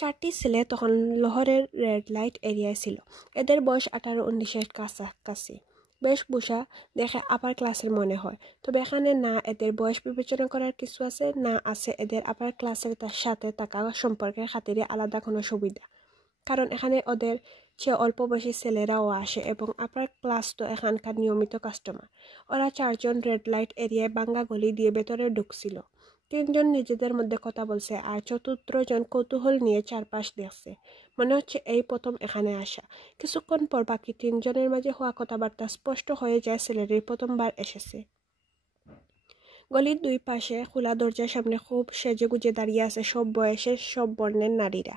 চারটি ছেলে তখন লাহোরের রেড লাইট এরিয়ায় ছিল। এদের বয়স 18-19-এর কাছাকাছি। বেশভূষা দেখে আপার ক্লাসের মনে হয়, তবে এখানে না এদের বয়স বিবেচনা করার কিছু আছে, না আছে এদের আপার ক্লাসের সাথে থাকা সম্পর্কের খাতিরে আলাদা কোনো সুবিধা। কারণ এখানে ওদের চেয়ে অল্প বয়সী ছেলেরাও আসে এবং আপার ক্লাস তো এখানকার নিয়মিত কাস্টমার। ওরা চারজন রেড লাইট এরিয়ায় বাঙ্গা গলি দিয়ে ভেতরে ঢুকছিল। তিনজন নিজেদের মধ্যে কথা বলছে আর চতুর্থজন কৌতূহল নিয়ে চারপাশ দেখছে। মনে হচ্ছে এই প্রথম এখানে আসা। কিছুক্ষণ পর বাকি তিনজনের মাঝে হওয়া কথাবার্তা স্পষ্ট হয়ে যায় ছেলেটির প্রথমবার এসেছে। গলির দুই পাশে খোলা দরজার সামনে খুব সেজে গুজে দাঁড়িয়ে আছে সব বয়সের সব বর্ণের নারীরা।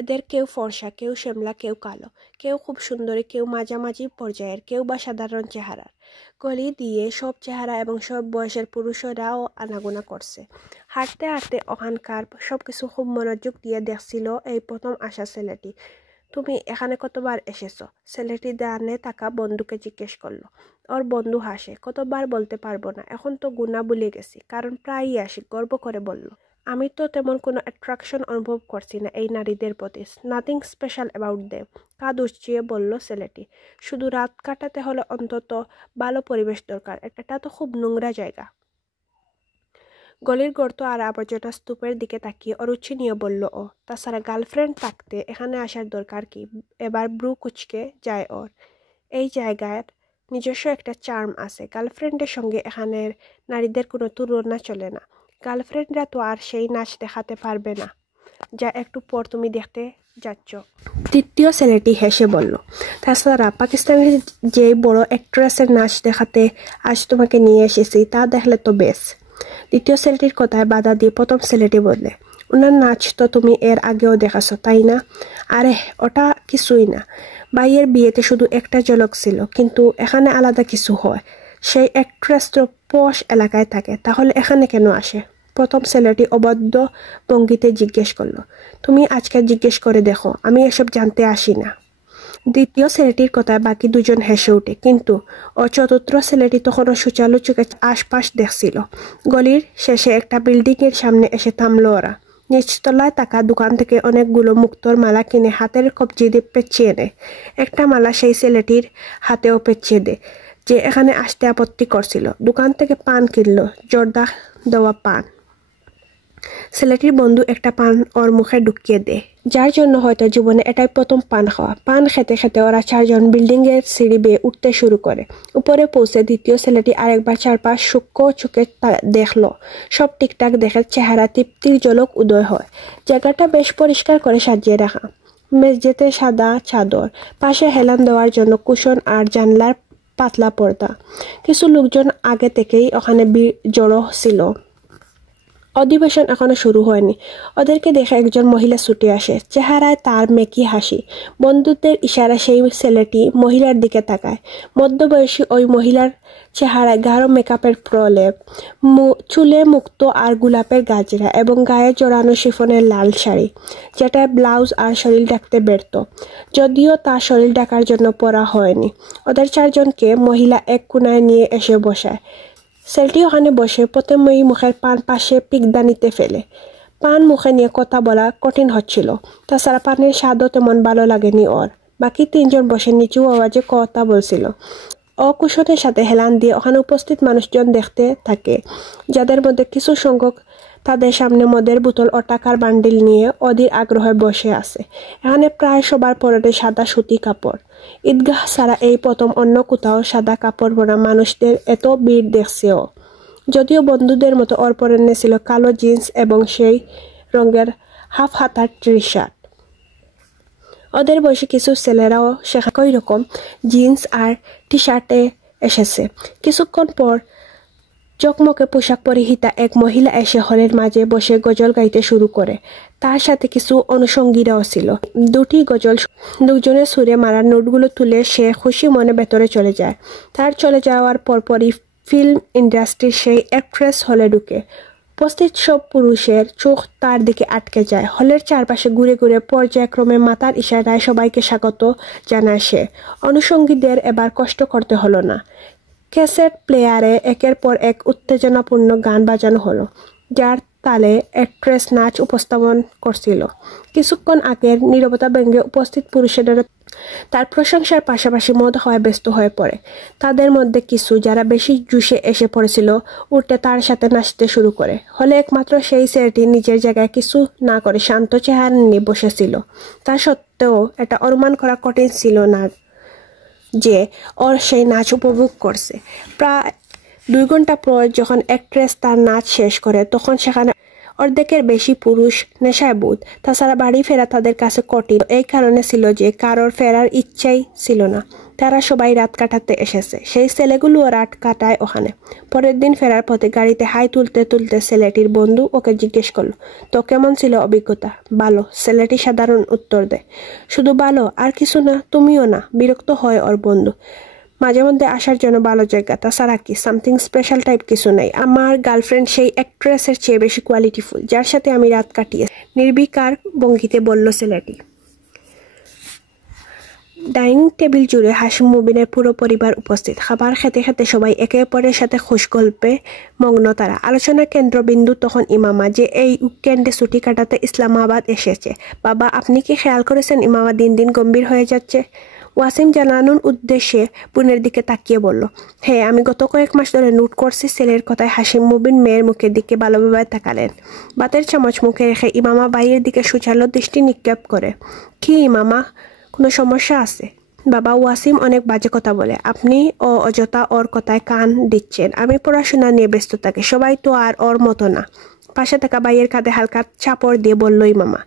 এদের কেউ ফর্সা, কেউ শ্যামলা, কেউ কালো, কেউ খুব সুন্দরী, কেউ মাঝামাঝি পর্যায়ের, কেউ বা সাধারণ চেহারার। গলি দিয়ে সব চেহারা এবং সব বয়সের পুরুষরাও আনাগোনা করছে। হাঁটতে হাঁটতে ওখানকার সবকিছু খুব মনোযোগ দিয়ে দেখছিল এই প্রথম আসা ছেলেটি। তুমি এখানে কতবার এসেছো? ছেলেটি ডানে থাকা বন্ধুকে জিজ্ঞেস করলো। ওর বন্ধু হাসে। কতবার বলতে পারবো না, এখন তো গুণা ভুলে গেছি, কারণ প্রায়ই আসি, গর্ব করে বলল। আমি তো তেমন কোনো অ্যাট্রাকশন অনুভব করছি না এই নারীদের প্রতি। নাথিং স্পেশাল অ্যাবাউট দেম, কাঁধ উঁচিয়ে বলল ছেলেটি। শুধু রাত কাটাতে হলে অন্তত ভালো পরিবেশ দরকার, এটা তো খুব নোংরা জায়গা। গলির গর্ত আর আবর্জনা স্তূপের দিকে তাকিয়ে অরুচি নিয়ে বলল ও। তাছাড়া গার্লফ্রেন্ড থাকতে এখানে আসার দরকার কি? এবার ব্রু কুচকে যায় ওর। এই জায়গার নিজস্ব একটা চার্ম আছে। গার্লফ্রেন্ডের সঙ্গে এখানের নারীদের কোনো তুলনা চলে না। গার্লফ্রেন্ডরা তো আর সেই নাচ দেখাতে পারবে না যা একটু পর তুমি দেখতে যাচ্ছ। তৃতীয় ছেলেটি হেসে বলল, তাছাড়া পাকিস্তানের যে বড় অ্যাক্ট্রেসের নাচ দেখাতে আজ তোমাকে নিয়ে এসেছি তা দেখলে তো বেশ। দ্বিতীয় ছেলেটির কথায় বাধা দিয়ে প্রথম ছেলেটি বললে, ওনার নাচ তো তুমি এর আগেও দেখাছো তাই না? আরে ওটা কিছুই না, ভাইয়ের বিয়েতে শুধু একটা ঝলক ছিল, কিন্তু এখানে আলাদা কিছু হয়। সেই অ্যাক্ট্রেস তো পশ এলাকায় থাকে, তাহলে এখানে কেন আসে? প্রথম ছেলেটি অবাধ্য ভঙ্গিতে জিজ্ঞেস করলো। তুমি আজকে জিজ্ঞেস করে দেখো, আমি এসব জানতে আসি না। দ্বিতীয় ছেলেটির কথায় বাকি দুজন হেসে ওঠে, কিন্তু চতুর্থ ছেলেটি তখনও সুচালু চোখে আশপাশ দেখছিল। গলির শেষে একটা বিল্ডিংয়ের সামনে এসে থামলো ওরা। নিচতলায় থাকা দোকান থেকে অনেকগুলো মুক্তোর মালা কিনে হাতের কবজি দিয়ে পেঁচিয়ে দেয়। একটা মালা সেই ছেলেটির হাতেও পেঁচিয়ে দেয় যে এখানে আসতে আপত্তি করছিল। দোকান থেকে পান কিনলো, জর্দা দেওয়া পান। ছেলেটির বন্ধু একটা পান ওর মুখে ঢুকিয়ে দেয়, যার জন্য হয়তো জীবনে এটাই প্রথম পান খাওয়া। পান খেতে খেতে ওরা চারজন বিল্ডিংয়ের সিঁড়ি বেয়ে উঠতে শুরু করে। উপরে পৌঁছে দ্বিতীয় ছেলেটি আরেকবার চারপাশ সূক্ষ্ম চোখে দেখলো। সব ঠিকঠাক দেখে চেহারা তৃপ্তির ঝলক উদয় হয়। জায়গাটা বেশ পরিষ্কার করে সাজিয়ে রাখা। মেঝেতে সাদা চাদর, পাশে হেলান দেওয়ার জন্য কুশন আর জানলার পাতলা পর্দা। কিছু লোকজন আগে থেকেই ওখানে জড়ো ছিল। অধিবেশন এখনো শুরু হয়নি। ওদেরকে দেখে একজন মহিলা ছুটে আসে। চেহারায় তার মেকি হাসি। বন্ধুদের ইশারা সেই ছেলেটি মহিলার দিকে তাকায়। মধ্যবয়সী ওই মহিলার চেহারায় গাঢ় মেকআপের প্রলেপ, চুলে মুক্তো আর গোলাপের গাজরা এবং গায়ে জড়ানো শিফনের লাল শাড়ি, যেটায় ব্লাউজ আর শরীর ঢাকতে ব্যর্থ, যদিও তা শরীর ঢাকার জন্য পরা হয়নি। ওদের চারজনকে মহিলা এক কোণায় নিয়ে এসে বসায়। ছেলেটি ওখানে বসে প্রথমেই মুখের পান পাশে পিকদানিতে ফেলে। পান মুখে নিয়ে কথা বলা কঠিন হচ্ছিল। তাছাড়া পানের স্বাদও তেমন ভালো লাগেনি ওর। বাকি তিনজন বসে নিচু আওয়াজে কথা বলছিল। অকুশনের সাথে হেলান দিয়ে ওখানে উপস্থিত মানুষজন দেখতে থাকে, যাদের মধ্যে কিছু সংখ্যক তাদের সামনে মদের বোতল ও টাকার বান্ডিল নিয়ে অধীর আগ্রহে বসে আছে। এখানে প্রায় সবার পরনে সাদা সুতি কাপড়। ঈদগাহ ছাড়া এই প্রথম অন্য কোথাও সাদা কাপড় পরা মানুষদের এত ভিড় দেখছেও। যদিও বন্ধুদের মতো ওর পরনে ছিল কালো জিন্স এবং সেই রঙের হাফ হাতার টি শার্ট। ওদের বয়সী কিছু ছেলেরাও সেখানে রকম জিন্স আর টি শার্টে এসেছে। কিছুক্ষণ পর চকমকে পোশাক পরিহিতা এক মহিলা এসে হলের মাঝে বসে গজল গাইতে শুরু করে। তার সাথে কিছু অনুষঙ্গীরাও ছিল। দুটি গজল দুজনের সুরে মারা নোটগুলো তুলে সে খুশি মনে ভেতরে চলে যায়। তার চলে যাওয়ার পরপরই ফিল্ম ইন্ডাস্ট্রির সেই অ্যাক্ট্রেস হলে ঢুকে। উপস্থিত সব পুরুষের চোখ তার দিকে আটকে যায়। হলের চারপাশে ঘুরে ঘুরে পর্যায়ক্রমে মাথার ইশারায় সবাইকে স্বাগত জানায় সে। অনুষঙ্গীদের এবার কষ্ট করতে হলো না। ক্যাসেট প্লেয়ারে একের পর এক উত্তেজনাপূর্ণ গান বাজানো হলো, যার তালে অ্যাক্ট্রেস নাচ উপস্থাপন করছিল। কিছুক্ষণ আগের নীরবতা ভেঙে উপস্থিত পুরুষেরা তার প্রশংসার পাশাপাশি মদ হওয়ায় ব্যস্ত হয়ে পড়ে। তাদের মধ্যে কিছু যারা বেশি জুসে এসে পড়েছিল উঠতে তার সাথে নাচতে শুরু করে। হলে একমাত্র সেই ছেলেটি নিজের জায়গায় কিছু না করে শান্ত চেহারা নিয়ে বসেছিল। তা সত্ত্বেও এটা অনুমান করা কঠিন ছিল না যে ওর সেই নাচ উপভোগ করছে। প্রায় 2 ঘন্টা পর যখন অ্যাক্ট্রেস তার নাচ শেষ করে তখন সেখানে অর্ধেকের বেশি পুরুষ নেশায় বুধ। তাছাড়া বাড়ি ফেরা তাদের কাছে কঠিন এই কারণে ছিল যে কারোর ফেরার ইচ্ছাই ছিল না। তারা সবাই রাত কাটাতে এসেছে। সেই ছেলেগুলোও রাত কাটায় ওখানে। পরের দিন ফেরার পথে গাড়িতে হাই তুলতে তুলতে ছেলেটির বন্ধু ওকে জিজ্ঞেস করলো, তো কেমন ছিল অভিজ্ঞতা? ভালো, ছেলেটি সাধারণ উত্তর দেয়। শুধু ভালো আর কিছু না? তুমিও না? বিরক্ত হয় ওর বন্ধু। মাঝে মধ্যে আসার জন্য ভালো জায়গা, তাছাড়া কি সামথিং স্পেশাল টাইপ কিছু নাই। আমার গার্লফ্রেন্ড সেই অ্যাক্ট্রেসের চেয়ে বেশি কোয়ালিটিফুল, যার সাথে আমি রাত কাটিয়ে, নির্বিকার ভঙ্গিতে বলল ছেলেটি। ডাইনিং টেবিল জুড়ে হাশিম মুবিনের পুরো পরিবার উপস্থিত। খাবার খেতে খেতে সবাই একে অপরের সাথে খুশ গল্পে মগ্ন। তারা আলোচনার কেন্দ্রবিন্দু তখন ইমামা, যে এই উইকেন্ডে ছুটি কাটাতে ইসলামাবাদ এসেছে। বাবা, আপনি কি খেয়াল করেছেন ইমামা দিন দিন গম্ভীর হয়ে যাচ্ছে? ওয়াসিম জানানোর উদ্দেশ্যে বোনের দিকে তাকিয়ে বলল, হ্যাঁ, আমি গত কয়েক মাস ধরে নোট করছি। ছেলের কথায় হাশিম মুবিন মেয়ের মুখের দিকে ভালোভাবে তাকালেন। ভাতের চামচ মুখে রেখে ইমামা বাইরের দিকে সুচালো দৃষ্টি নিক্ষেপ করে। কি ইমামা, কোনো সমস্যা আছে? বাবা, ওয়াসিম অনেক বাজে কথা বলে। আপনি অযথা ওর কথায় কান দিচ্ছেন। আমি পড়াশোনা নিয়ে ব্যস্ত থাকি। সবাই তো আর ওর মতো না। পাশে থাকা ভাইয়ের কাঁধে হালকা চাপড় দিয়ে বলল ইমামা।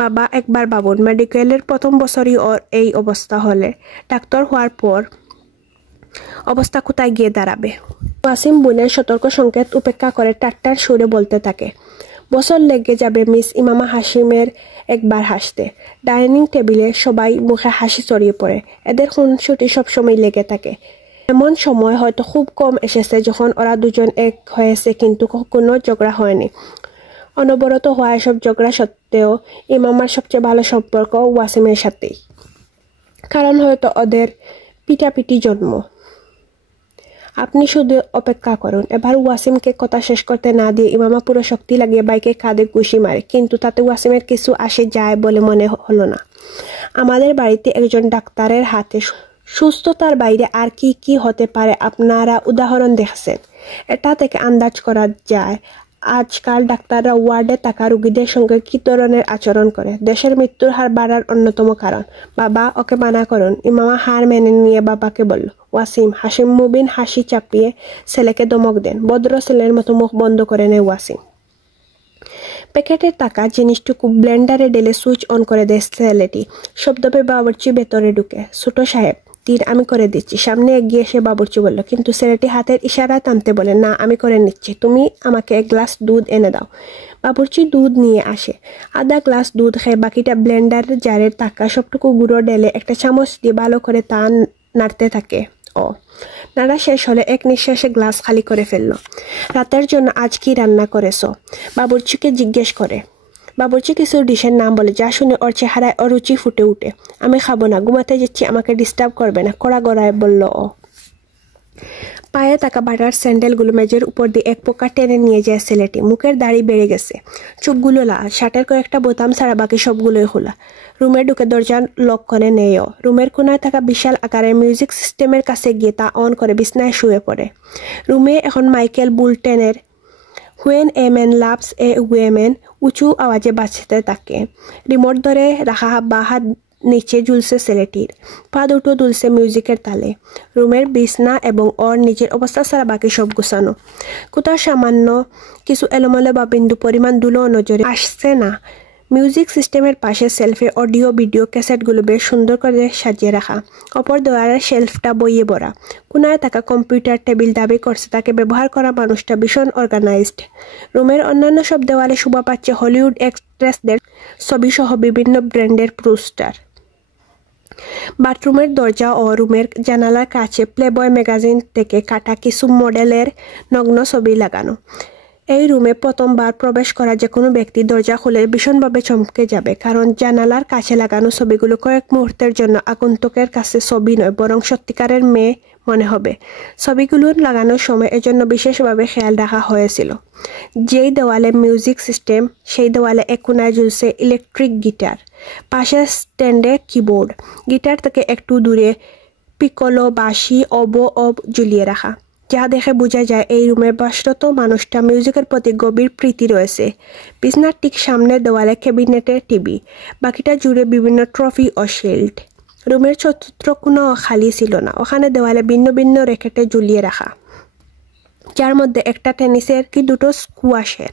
বাবা, একবার ভাবুন, মেডিকেলের প্রথম বছরই ওর এই অবস্থা হলে ডাক্তার হওয়ার পর অবস্থা কোথায় গিয়ে দাঁড়াবে? ওয়াসিম বোনের সতর্ক সংকেত উপেক্ষা করে টাট্টার সুরে বলতে থাকে। বছর লেগে যাবে মিস ইমামা হাশিমের একবার হাসতে। ডাইনিং টেবিলে সবাই মুখে হাসি ছড়িয়ে পড়ে। এদের খুনসুটি সবসময় লেগে থাকে। এমন সময় হয়তো খুব কম এসেছে যখন ওরা দুজন এক হয়েছে কিন্তু কোনো ঝগড়া হয়নি। অনবরত হওয়া এসব ঝগড়া সত্ত্বেও ইমামার সবচেয়ে ভালো সম্পর্ক ওয়াসিমের সাথেই। কারণ হয়তো ওদের পিটাপিটি জন্ম। আপনি শুধু অপেক্ষা করুন। এবার ওয়াসিমকে কথা শেষ করতে না দিয়ে ইমামা পুরো শক্তি লাগিয়ে বাইকে কাঁধে ঘুষি মারে, কিন্তু তাতে ওয়াসিমের কিছু আসে যায় বলে মনে হলো না। আমাদের বাড়িতে একজন ডাক্তারের হাতে সুস্থতার বাইরে আর কি কি হতে পারে আপনারা উদাহরণ দেখছেন। এটা থেকে আন্দাজ করা যায় আজকাল ডাক্তাররা ওয়ার্ডে থাকা রোগীদের সঙ্গে কি ধরনের আচরণ করে। দেশের মৃত্যুর হার বাড়ার অন্যতম কারণ। বাবা, ওকে মানা করুন। ইমামা হার মেনে নিয়ে বাবাকে বলল। ওয়াসিম। হাশিম মুবিন হাসি চাপিয়ে ছেলেকে ধমক দেন। ভদ্র ছেলের মতো মুখ বন্ধ করে নেয় ওয়াসিম। প্যাকেটের টাকা জিনিসটুকু ব্লেন্ডারে ঢেলে সুইচ অন করে দেয় ছেলেটি। শব্দ পেয়ে বাবুর্চি ভেতরে ঢুকে। ছোট সাহেব, তীর আমি করে দিচ্ছি। সামনে এগিয়ে এসে বাবুর্চি বলল, কিন্তু ছেলেটি হাতের ইশারায় টানতে বলে, না, আমি করে নিচ্ছি। তুমি আমাকে 1 গ্লাস দুধ এনে দাও। বাবুর্চি দুধ নিয়ে আসে। আধা গ্লাস দুধ খেয়ে বাকিটা ব্লেন্ডার জারের টাকা সবটুকু গুঁড়ো ঢেলে একটা চামচ দিয়ে ভালো করে তা নাড়তে থাকে। নাড়া শেষ হলে এক নিঃশ্বাসে গ্লাস খালি করে ফেলল। রাতের জন্য আজ কি রান্না করেছো? বাবুর্চিকে জিজ্ঞেস করে। বাবুর্চি কিছু ডিশের নাম বলে, যা শুনে ওর চেহারায় অরুচি ফুটে উঠে। আমি খাবো না, ঘুমাতে যাচ্ছি, আমাকে ডিস্টার্ব করবে না, কড়া গড়ায় বলল ও। পায়ে থাকা বাটার স্যান্ডেলগুলো মেজের উপর দিয়ে এক পোকা টেনে নিয়ে যায় ছেলেটি। মুখের দাড়ি বেড়ে গেছে, চোখগুলো লাল, শার্টের কয়েকটা বোতাম ছাড়া বাকি সবগুলোই খোলা। রুমে ঢুকে দরজা লক করে নেয়ও। রুমের কোনায় থাকা বিশাল আকারের মিউজিক সিস্টেমের কাছে গিয়ে তা অন করে বিছনায় শুয়ে পড়ে। রুমে এখন মাইকেল বুলটেনের when a man loves a women উঁচু আওয়াজে বাজতে থাকে। রিমোট ধরে রাখা বা হাত নিচে ঝুলছে ছেলেটির। পা দুটো দুলছে মিউজিকের তালে। রুমের বিছনা এবং ওর নিজের অবস্থা ছাড়া বাকি সব গুছানো। কোথাও সামান্য কিছু এলোমেলো বা বিন্দু পরিমাণ ধুলো নজরে আসছে না। মিউজিক সিস্টেমের পাশে সেলফে অডিও ভিডিও ক্যাসেটগুলো বেশ সুন্দর করে সাজিয়ে রাখা। অপর দেওয়ালের শেলফটা বইয়ে ভরা। কোনায় থাকা কম্পিউটার টেবিল দাবি করছে তাকে ব্যবহার করা মানুষটা ভীষণ অর্গানাইজড। রুমের অন্যান্য সব দেওয়ালে শোভা পাচ্ছে হলিউড অ্যাক্ট্রেসদের ছবিসহ বিভিন্ন ব্র্যান্ডের পোস্টার। বাথরুমের দরজা ও রুমের জানালার কাছে প্লেবয় ম্যাগাজিন থেকে কাটা কিছু মডেলের নগ্ন ছবি লাগানো। এই রুমে প্রথমবার প্রবেশ করা যে কোনো ব্যক্তি দরজা খুলে ভীষণভাবে চমকে যাবে, কারণ জানালার কাছে লাগানো ছবিগুলো কয়েক মুহূর্তের জন্য আগন্তুকের কাছে ছবি নয় বরং সত্যিকারের মেয়ে মনে হবে। ছবিগুলো লাগানোর সময় এজন্য বিশেষভাবে খেয়াল রাখা হয়েছিল। যেই দেওয়ালে মিউজিক সিস্টেম, সেই দেওয়ালে এক কোণায় ঝুলছে ইলেকট্রিক গিটার, পাশে স্ট্যান্ডে কিবোর্ড, গিটার থেকে একটু দূরে পিকোলো, বাঁশি, অবো ঝুলিয়ে রাখা, যা দেখে বোঝা যায় এই রুমে বাসরত মানুষটা মিউজিকের প্রতি গভীর প্রীতি রয়েছে। বিছনার ঠিক সামনের দেওয়ালে ক্যাবিনেটের টিভি, বাকিটা জুড়ে বিভিন্ন ট্রফি ও শিল্ড। রুমের চতুর্থ কোনো খালি ছিল না, ওখানে দেওয়ালে ভিন্ন ভিন্ন র্যাকেটে ঝুলিয়ে রাখা, যার মধ্যে একটা টেনিসের কি দুটো স্কোয়াশের।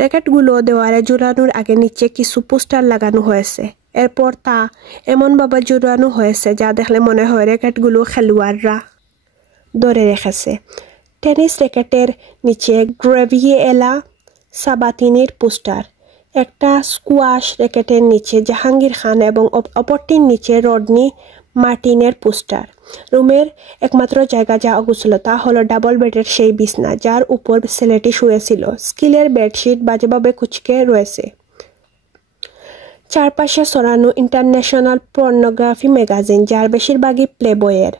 র্যাকেটগুলো দেওয়ালে ঝুলানোর আগে নিচে কিছু পোস্টার লাগানো হয়েছে, এরপর তা এমনভাবে ঝুলানো হয়েছে যা দেখলে মনে হয় র্যাকেটগুলো খেলোয়াড়রা ধরে রেখেছে। টেনিস র্যাকেটের নিচে গ্রেভিয়েলা সাবাতিনির পোস্টার, একটা স্কোয়াশ র্যাকেটের নিচে জাহাঙ্গীর খান এবং অপরটির নিচে রডনি মার্টিনের পোস্টার। রুমের একমাত্র জায়গা যা অগোছালো তা হলো ডাবল বেডের সেই বিছনা, যার উপর ছেলেটি শুয়েছিল। স্কিলের বেডশিট বাজেভাবে কুচকে রয়েছে। চারপাশে ছড়ানো ইন্টারন্যাশনাল পর্নোগ্রাফি ম্যাগাজিন, যার বেশিরভাগই প্লেবয়ের।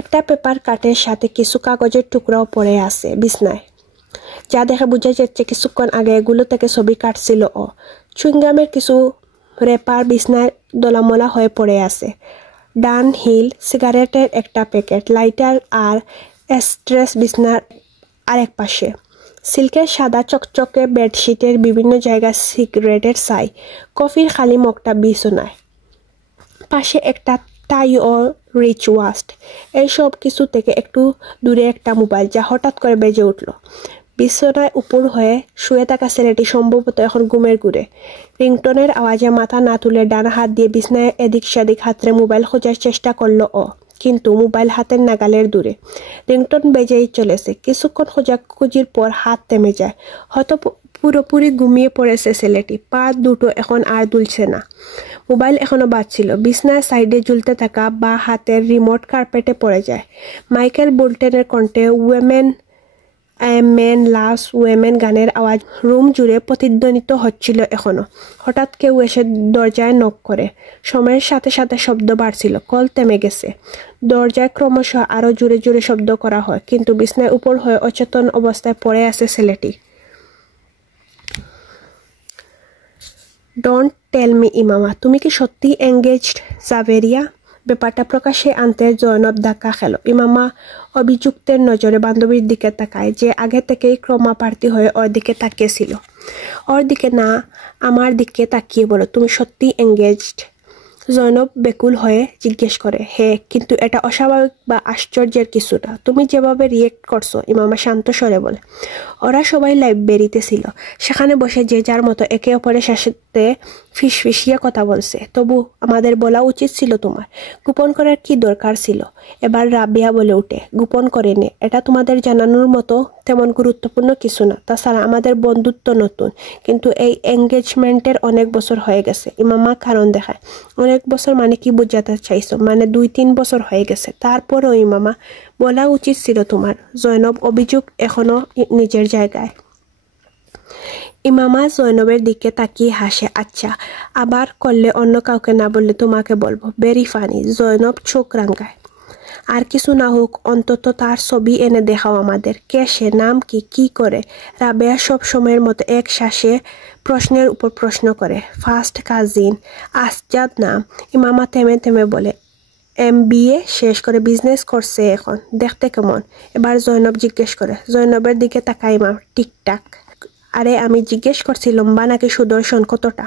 একটা পেপার কাটের সাথে কিছু কাগজের টুকরাও পড়ে আছে বিছনায়, যা দেখে বোঝা যাচ্ছে কিছুক্ষণ আগে এগুলো থেকে ছবি কাটছিল ও। চুইংগামের কিছু রেপার বিছনায় দলামলা হয়ে পড়ে আছে। ডান হিল সিগারেটের একটা প্যাকেট, লাইটার আর স্ট্রেস বিছনার আরেক পাশে। সিল্কের সাদা চকচকে বেডশিটের বিভিন্ন জায়গায় সিগারেটের ছাই, কফির খালি মগটা বিছনায়, পাশে একটা টাই ও রিচ ওয়াস্ট। এইসব কিছু থেকে একটু দূরে একটা মোবাইল, যা হঠাৎ করে বেজে উঠল। বিছনায় উপর হয়ে শুয়ে থাকা ছেলেটি সম্ভবত এখন ঘুমের ঘুরে। রিংটনের আওয়াজে মাথা না তুলে ডান হাত দিয়ে বিছনায় এদিক সেদিক হাতড়ে মোবাইল খোঁজার চেষ্টা করলো ও, কিন্তু মোবাইল হাতের নাগালের দূরে। রিংটন বেজেই চলেছে। কিছুক্ষণ খোঁজাখুঁজির পর হাত থেমে যায়। হয়তো পুরোপুরি ঘুমিয়ে পড়েছে ছেলেটি। পা দুটো এখন আর দুলছে না। মোবাইল এখনো বাজছিল। বিছনার সাইডে ঝুলতে থাকা বা হাতের রিমোট কার্পেটে পড়ে যায়। মাইকেল বোল্টনের কণ্ঠে উইমেন মেন লাভস উইমেন গানের আওয়াজ রুম জুড়ে প্রতিধ্বনিত হচ্ছিল এখনো। হঠাৎ কেউ এসে দরজায় নক করে। সময়ের সাথে সাথে শব্দ বাড়ছিল। কল থেমে গেছে। দরজায় ক্রমশ আরো জোরে জোরে শব্দ করা হয়, কিন্তু বিছনায় উপর হয়ে অচেতন অবস্থায় পড়ে আছে ছেলেটি। ডোন্ট টেল মি ইমামা, তুমি কি সত্যি এঙ্গেজড জাভেরিয়া? ব্যাপারটা প্রকাশ্যে আনতে জয়নব ধাক্কা খেল। ইমামা অভিযুক্তের নজরে বান্ধবীর দিকে তাকায়, যে আগে থেকেই ক্রমাপ্রার্থী হয়ে ওর দিকে তাকিয়েছিল। ওর দিকে না, আমার দিকে তাকিয়ে বলো, তুমি সত্যি এঙ্গেজড? জয়নব বেকুল হয়ে জিজ্ঞেস করে, হ্যাঁ, কিন্তু এটা অস্বাভাবিক বা আশ্চর্যের কিছু না। তুমি যেভাবে রিয়েক্ট করছো, ইমামা শান্ত স্বরে বলে। ওরা সবাই লাইব্রেরিতে ছিল। সেখানে বসে যে যার মতো একে অপরের সাথে ফিসফিসিয়ে কথা বলছে। তবু আমাদের বলা উচিত ছিল তোমার। গোপন করার কি দরকার ছিল? এবার রাবিয়া বলে উঠে, গোপন করে নে, এটা তোমাদের জানানোর মতো তেমন গুরুত্বপূর্ণ কিছু না। তাছাড়া আমাদের বন্ধুত্ব নতুন, কিন্তু এই এঙ্গেজমেন্টের অনেক বছর হয়ে গেছে। ইমামা কারণ দেখায়। অনেক বছর মানে কি বোঝাতে চাইছো? মানে 2-3 বছর হয়ে গেছে। তারপরও ইমামা, বলা উচিত ছিল তোমার। জয়নব অভিযোগ এখনো নিজের জায়গায়। ইমামা জয়নবের দিকে তাকিয়ে হাসে। আচ্ছা, আবার করলে অন্য কাউকে না বললে তোমাকে বলবো। Very funny. জয়নব চোখ রাঙায়। আর কিছু না হোক, অন্তত তার ছবি এনে দেখাও আমাদের। কে সে? নাম কি? কি করে? রাবেয়া সব সময়ের মতো এক শ্বাসে প্রশ্নের উপর প্রশ্ন করে। ফার্স্ট কাজিন আসজাদ নাম। ইমামা থেমে থেমে বলে, MBA শেষ করে বিজনেস করছে এখন। দেখতে কেমন? এবার জয়নব জিজ্ঞেস করে। জয়নবের দিকে তাকায় ইমাম। ঠিকঠাক। আরে আমি জিজ্ঞেস করছি লম্বা নাকি সুদর্শন, কতটা?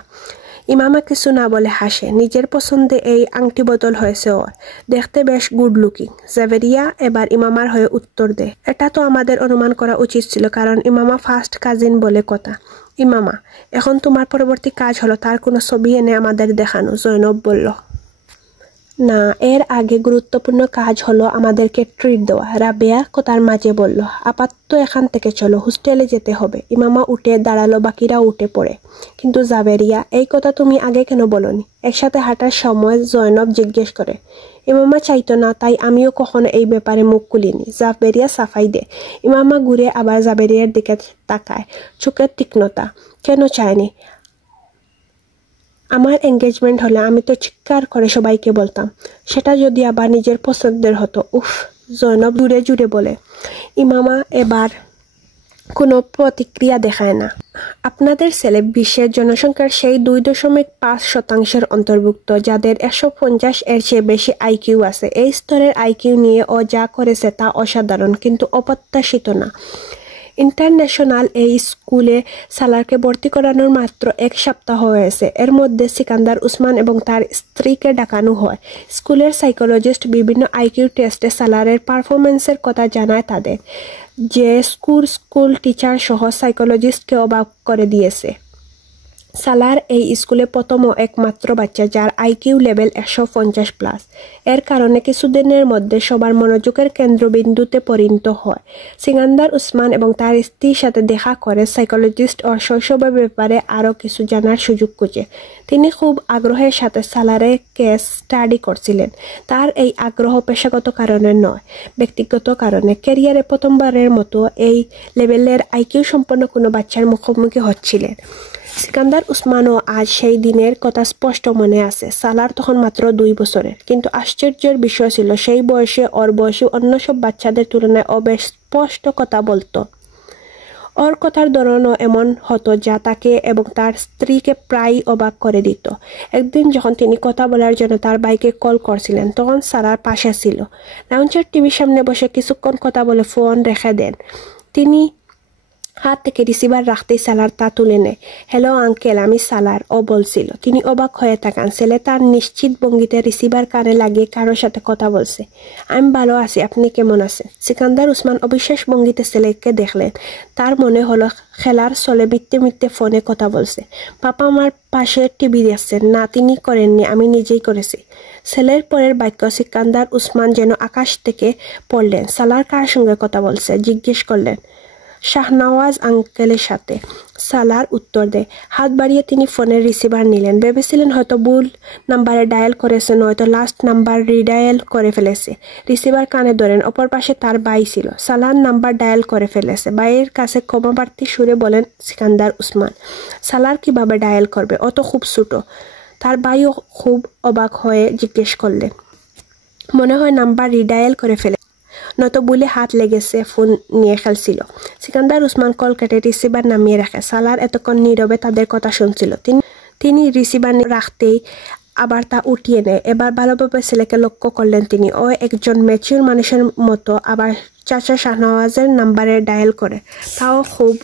ইমামা কিছু না বলে হাসে। নিজের পছন্দে এই আংটি বদল হয়েছে ওর। দেখতে বেশ গুড লুকিং। জাভেরিয়া এবার ইমামার হয়ে উত্তর দেয়। এটা তো আমাদের অনুমান করা উচিত ছিল, কারণ ইমামা ফার্স্ট কাজিন বলে কথা। ইমামা, এখন তোমার পরবর্তী কাজ হলো তার কোনো ছবি এনে আমাদের দেখানো। জয়নব বলল, না, এর আগে গুরুত্বপূর্ণ কাজ হলো আমাদেরকে ট্রিট দেওয়া। রাবেয়া কথার মাঝে বলল, আপাতত এখান থেকে চলো, হোস্টেলে যেতে হবে। ইমামা উঠে দাঁড়ালো, বাকিরা উঠে পড়ে। কিন্তু জাবেরিয়া, এই কথা তুমি আগে কেন বলনি? একসাথে হাঁটার সময় জয়নব জিজ্ঞেস করে। ইমামা চাইতো না, তাই আমিও কখনো এই ব্যাপারে মুখ খুলিনি। জাবেরিয়া সাফাই দে। ইমামা ঘুরে আবার জাবেরিয়ার দিকে তাকায়, চোখের তীক্ষ্ণতা। কেন চায়নি? আমার এঙ্গেজমেন্ট হলে আমি তো চিৎকার করে সবাইকে বলতাম। সেটা যদি আবার নিজের পছন্দের হতো। উফ, জয়নব জুড়ে জুড়ে বলে। ইমামা এবার কোনো প্রতিক্রিয়া দেখায় না। আপনাদের ছেলে বিশ্বের জনসংখ্যার সেই 2.5% অন্তর্ভুক্ত, যাদের 150 এর চেয়ে বেশি আইকিউ আছে। এই স্তরের আইকিউ নিয়ে ও যা করেছে তা অসাধারণ, কিন্তু অপ্রত্যাশিত না। ইন্টারন্যাশনাল এই স্কুলে সালারকে ভর্তি করানোর মাত্র 1 সপ্তাহ হয়েছে। এর মধ্যে সিকান্দার উসমান এবং তার স্ত্রীকে ডাকানো হয়। স্কুলের সাইকোলজিস্ট বিভিন্ন আইকিউ টেস্টে সালারের পারফরমেন্সের কথা জানায় তাদের, যে স্কুল টিচার সহ সাইকোলজিস্টকে অবাক করে দিয়েছে। সালার এই স্কুলে প্রথম ও একমাত্র বাচ্চা যার আইকিউ লেভেল 150+। এর কারণে কিছুদিনের মধ্যে সবার মনোযোগের কেন্দ্রবিন্দুতে পরিণত হয়। সিকান্দার উসমান এবং তার স্ত্রীর সাথে দেখা করে সাইকোলজিস্ট ও শৈশবের ব্যাপারে আরও কিছু জানার সুযোগ খুঁজে। তিনি খুব আগ্রহের সাথে সালারের কেস স্টাডি করছিলেন। তার এই আগ্রহ পেশাগত কারণে নয়, ব্যক্তিগত কারণে। ক্যারিয়ারে প্রথমবারের মতো এই লেভেলের আইকিউ সম্পন্ন কোনো বাচ্চার মুখোমুখি হচ্ছিলেন। সিকান্দার উসমানও আজ সেই দিনের কথা স্পষ্ট মনে আছে। সালার তখন মাত্র 2 বছরের, কিন্তু আশ্চর্যের বিষয় ছিল সেই বয়সে ওর বয়সী অন্য সব বাচ্চাদের তুলনায় ও বেশ স্পষ্ট কথা বলতো। ওর কথার ধরনও এমন হতো যা তাকে এবং তার স্ত্রীকে প্রায় অবাক করে দিত। একদিন যখন তিনি কথা বলার জন্য তার বাইকে কল করছিলেন, তখন সালার পাশে ছিল। লাউঞ্জের টিভির সামনে বসে কিছুক্ষণ কথা বলে ফোন রেখে দেন। তিনি হাত থেকে রিসিভার রাখতেই সালার তা তুলে নেয়। হ্যালো আঙ্কেল, আমি সালার, ও বলছিল। তিনি অবাক হয়ে তাকান। ছেলে তার নিশ্চিত ভঙ্গিতে রিসিভার কানে লাগিয়ে কারোর সাথে কথা বলছে। আমি ভালো আছি, আপনি কেমন আছেন? সিকান্দার উসমান অবিশ্বাস ভঙ্গিতে ছেলেকে দেখলেন। তার মনে হলো খেলার চলে মিথ্যে মিথ্যে ফোনে কথা বলছে। পাপা আমার পাশে টিভি দেখছেন। না, তিনি করেননি, আমি নিজেই করেছি। ছেলের পরের বাক্য সিকান্দার উসমান যেন আকাশ থেকে পড়লেন। সালার কার সঙ্গে কথা বলছে জিজ্ঞেস করলেন। শাহনওয়াজ আঙ্কেলের সাথে, সালার উত্তর দেয়। হাত বাড়িয়ে তিনি ফোনের রিসিভার নিলেন। ভেবেছিলেন হয়তো ভুল নাম্বারে ডায়াল করেছে, নয়তো লাস্ট নাম্বার রিডায়াল করে ফেলেছে। রিসিভার কানে ধরেন। অপর পাশে তার ভাই ছিল। সালার নাম্বার ডায়াল করে ফেলেছে। ভাইয়ের কাছে ক্ষমাপ্রার্থী সুরে বলেন সিকান্দার উসমান। সালার কিভাবে ডায়াল করবে? ও তো খুব ছোট। তার ভাইও খুব অবাক হয়ে জিজ্ঞেস করলেন। মনে হয় নাম্বার রিডায়াল করে ফেলে, নয়তো বলে হাত লেগেছে, ফোন নিয়ে খেলছিল। সিকান্দার উসমান কল কেটে রিসিভার নামিয়ে রাখে। সালার এতক্ষণ নীরবে তাদের কথা শুনছিল। তিনি রিসিভার রাখতেই আবার তা উঠিয়ে নেয়। এবার ভালোভাবে ছেলেকে লক্ষ্য করলেন তিনি। ও একজন ম্যাচিউর মানুষের মতো আবার চাচা শাহনওয়াজের নাম্বারে ডায়াল করে, তাও খুব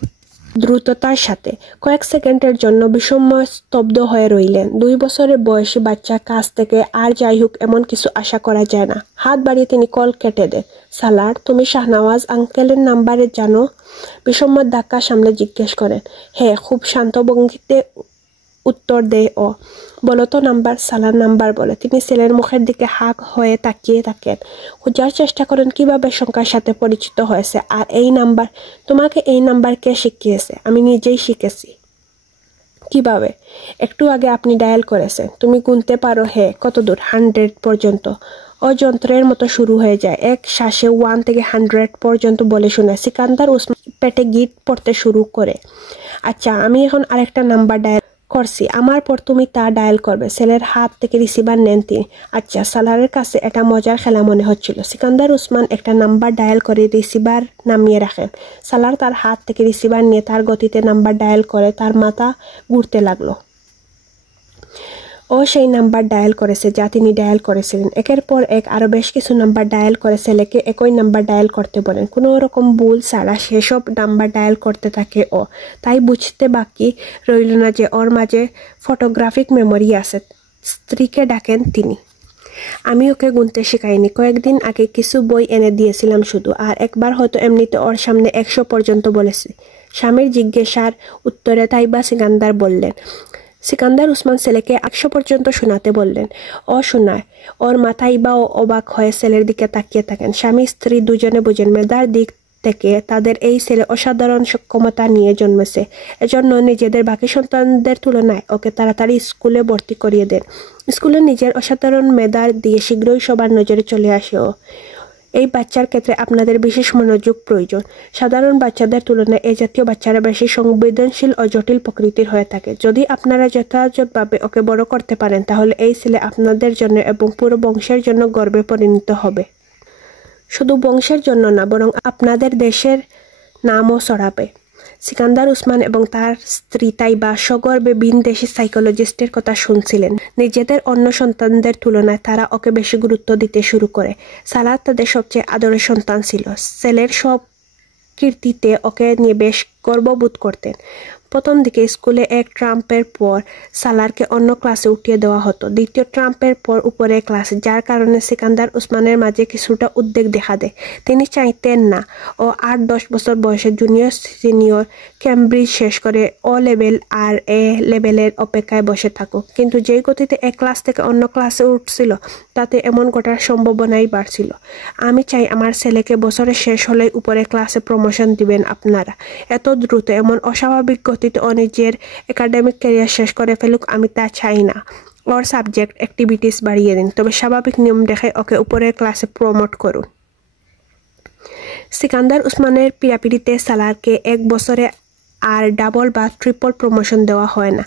দ্রুততার সাথে। কয়েক সেকেন্ডের জন্য বিষময় স্তব্ধ হয়ে রইলেন। 2 বছরের বয়সী বাচ্চার কাছ থেকে আর যাই হোক এমন কিছু আশা করা যায় না। হাত বাড়িয়ে তিনি কল কেটে দেন। সালার, তুমি শাহনওয়াজ আঙ্কেলের নাম্বারে জানো? বিষময় ধাক্কা সামলে জিজ্ঞেস করেন। হ্যাঁ, খুব শান্ত ভঙ্গিতে উত্তর দেয় ও। বলো তো নাম্বার। সালার নাম্বার বলে। তিনি ছেলের মুখের দিকে হাঁ হয়ে তাকিয়ে থাকেন। খোঁজার চেষ্টা করেন কিভাবে সংখ্যার সাথে পরিচিত হয়েছে। আর এই নাম্বার? তোমাকে এই নাম্বার কে শিখিয়েছে? আমি নিজেই শিখেছি। কিভাবে? একটু আগে আপনি ডায়াল করেছেন। তুমি গুনতে পারো? হ্যাঁ। কত দূর? 100 পর্যন্ত। ও যন্ত্রের মতো শুরু হয়ে যায়। এক শ্বাসে 1 থেকে 100 পর্যন্ত বলে শুনে সিকান্দার উসমান পেটে গিট পড়তে শুরু করে। আচ্ছা, আমি এখন আরেকটা নাম্বার ডায়াল করছি, আমার পর তুমি তা ডায়াল করবে। ছেলের হাত থেকে রিসিভার নেন তিনি। আচ্ছা। সালারের কাছে এটা মজার খেলা মনে হচ্ছিল। সিকান্দার উসমান একটা নাম্বার ডায়াল করে রিসিভার নামিয়ে রাখেন। সালার তার হাত থেকে রিসিভার নিয়ে তার গতিতে নাম্বার ডায়াল করে। তার মাথা ঘুরতে লাগলো। ও সেই নাম্বার ডায়াল করেছে যা তিনি ডায়াল করেছিলেন। একের পর এক আরও বেশ কিছু নাম্বার ডায়াল করে ছেলেকে একই নাম্বার ডায়াল করতে বলেন। কোনো রকম ভুল ছাড়া সেসব নাম্বার ডায়াল করতে থাকে ও। তাই বুঝতে বাকি রইল না যে ওর মাঝে ফটোগ্রাফিক মেমোরি আছে। স্ত্রীকে ডাকেন তিনি। আমি ওকে গুনতে শেখাইনি। কয়েকদিন আগে কিছু বই এনে দিয়েছিলাম শুধু। আর একবার হয়তো এমনিতে ওর সামনে 100 পর্যন্ত বলেছি। স্বামীর জিজ্ঞাসার উত্তরে তাইবা সিকান্দার বললেন, সিকান্দার উসমান ছেলেকে 100 পর্যন্ত শোনাতে বললেন। ও শোনায়। ওর মাথায় বাও অবাক হয়ে ছেলের দিকে তাকিয়ে থাকেন। স্বামী স্ত্রী দুজনে বুঝেন মেধার দিক থেকে তাদের এই ছেলে অসাধারণ সক্ষমতা নিয়ে জন্মেছে, এজন্য নিজেদের বাকি সন্তানদের তুলনায় ওকে তাড়াতাড়ি স্কুলে ভর্তি করিয়ে দেন। স্কুলে নিজের অসাধারণ মেধার দিয়ে শীঘ্রই সবার নজরে চলে আসে ও। এই বাচ্চার ক্ষেত্রে আপনাদের বিশেষ মনোযোগ প্রয়োজন। সাধারণ বাচ্চাদের তুলনায় এই জাতীয় বাচ্চারা বেশি সংবেদনশীল ও জটিল প্রকৃতির হয়ে থাকে। যদি আপনারা যথাযথভাবে ওকে বড় করতে পারেন তাহলে এই ছেলে আপনাদের জন্য এবং পুরো বংশের জন্য গর্বে পরিণত হবে। শুধু বংশের জন্য না, বরং আপনাদের দেশের নামও ছড়াবে। সিকান্দার উসমান এবং তার স্ত্রী তাইবা সগর্বে ভিনদেশী সাইকোলজিস্টের কথা শুনছিলেন। নিজেদের অন্য সন্তানদের তুলনায় তারা ওকে বেশি গুরুত্ব দিতে শুরু করে। সালাদ তাদের সবচেয়ে আদরের সন্তান ছিল। ছেলের সব কীর্তিতে ওকে নিয়ে বেশ গর্ববোধ করতেন। প্রথম দিকে স্কুলে এক ট্রাম্পের পর সালারকে অন্য ক্লাসে উঠিয়ে দেওয়া হতো, দ্বিতীয় ট্রাম্পের পর উপরের ক্লাসে, যার কারণে সিকান্দার উসমানের মাঝে কিছুটা উদ্বেগ দেখা দেয়। তিনি চাইতেন না ও 8-10 বছর বয়সে জুনিয়র সিনিয়র ক্যামব্রিজ শেষ করে ও লেভেল আর এ লেভেলের অপেক্ষায় বসে থাকুক, কিন্তু যেই গতিতে এক ক্লাস থেকে অন্য ক্লাসে উঠছিল তাতে এমন ঘটার সম্ভাবনাই বাড়ছিল। আমি চাই আমার ছেলেকে বছরের শেষ হলেই উপরের ক্লাসে প্রমোশন দিবেন আপনারা। এত দ্রুত এমন অস্বাভাবিক গতিতে ও নিজের একাডেমিক ক্যারিয়ার শেষ করে ফেলুক আমি তা চাই না। ওর সাবজেক্ট অ্যাক্টিভিটিস বাড়িয়ে দিন, তবে স্বাভাবিক নিয়ম দেখে ওকে উপরের ক্লাসে প্রমোট করুন। সিকান্দার উসমানের পিড়াপিড়িতে সালারকে 1 বছরে আর ডাবল বা ট্রিপল প্রমোশন দেওয়া হয় না।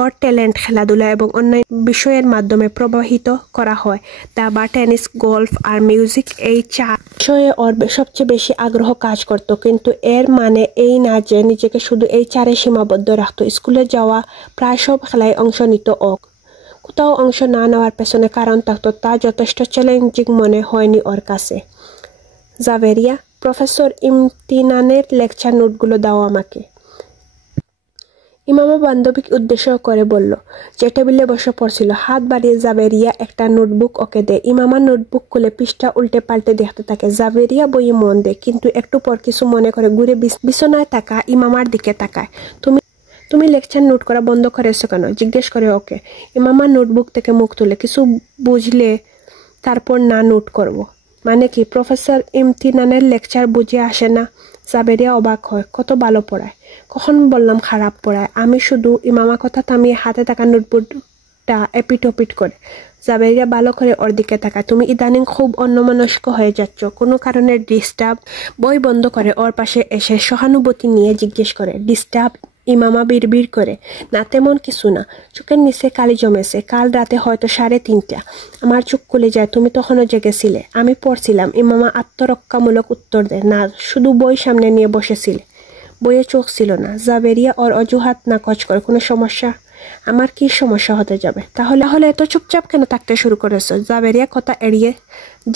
ওর ট্যালেন্ট খেলাধুলা এবং অন্যান্য বিষয়ের মাধ্যমে প্রবাহিত করা হয়। দাবা, টেনিস, গল্ফ আর মিউজিক, এই 4 বিষয়ে ওর সবচেয়ে বেশি আগ্রহ কাজ করত, কিন্তু এর মানে এই না যে নিজেকে শুধু এই 4-এ সীমাবদ্ধ রাখত। স্কুলে যাওয়া প্রায় সব খেলায় অংশ নিত ও। কোথাও অংশ না নেওয়ার পেছনে কারণ থাকতো, তা যথেষ্ট চ্যালেঞ্জিং মনে হয়নি ওর কাছে। জাভেরিয়া, প্রফেসর ইমতিনানের লেকচার নোটগুলো দাও আমাকে। ইমামা বান্ধবীকে উদ্দেশ্য করে বলল, যে টেবিলে বসে পড়ছিল। হাত বাড়িয়ে জাভেরিয়া একটা নোটবুক ওকে দেয়। ইমামা নোটবুক খুলে পৃষ্ঠা উল্টে পাল্টে দেখতে থাকে। জাভেরিয়া বইয়ে মন দেয়, কিন্তু একটু পর কিছু মনে করে ঘুরে বিছানায় থাকা ইমামার দিকে তাকায়। তুমি লেকচার নোট করা বন্ধ করেছো কেন? জিজ্ঞেস করে ওকে। ইমামা নোটবুক থেকে মুখ তুলে, কিছু বুঝলে তারপর না নোট করব। মানে কি? প্রফেসর ইমতিনানের লেকচার বুঝে আসে না? জাভেরিয়া অবাক হয়। কত ভালো পড়ায়। কখন বললাম খারাপ পড়ায়? আমি শুধু। ইমামা কথা থামিয়ে হাতে থাকা নোটবুকটা এপিট করে। জাভেরিয়া ভালো করে ওর দিকে তাকায়। তুমি ইদানিং খুব অন্যমনস্ক হয়ে যাচ্ছ, কোনো কারণে ডিস্টার্ব? বই বন্ধ করে ওর পাশে এসে সহানুভূতি নিয়ে জিজ্ঞেস করে। ডিস্টার্ব? ইমামা বিড়বিড় করে। না, তেমন কিছু না। চোখের নিচে কালি জমেছে। কাল রাতে হয়তো 3:30। আমার চোখ খুলে যায়, তুমি তখনও জেগেছিলে। আমি পড়ছিলাম। ইমামা আত্মরক্ষামূলক উত্তর দেয়। না, শুধু বই সামনে নিয়ে বসেছিলে। বইয়ে চোখ ছিল না। জাভেরিয়া ওর অজুহাত নাকচ করে। কোনো সমস্যা? আমার কি সমস্যা হতে যাবে? তাহলে এত চুপচাপ কেন থাকতে শুরু করেছো? জাভেরিয়া কথা এড়িয়ে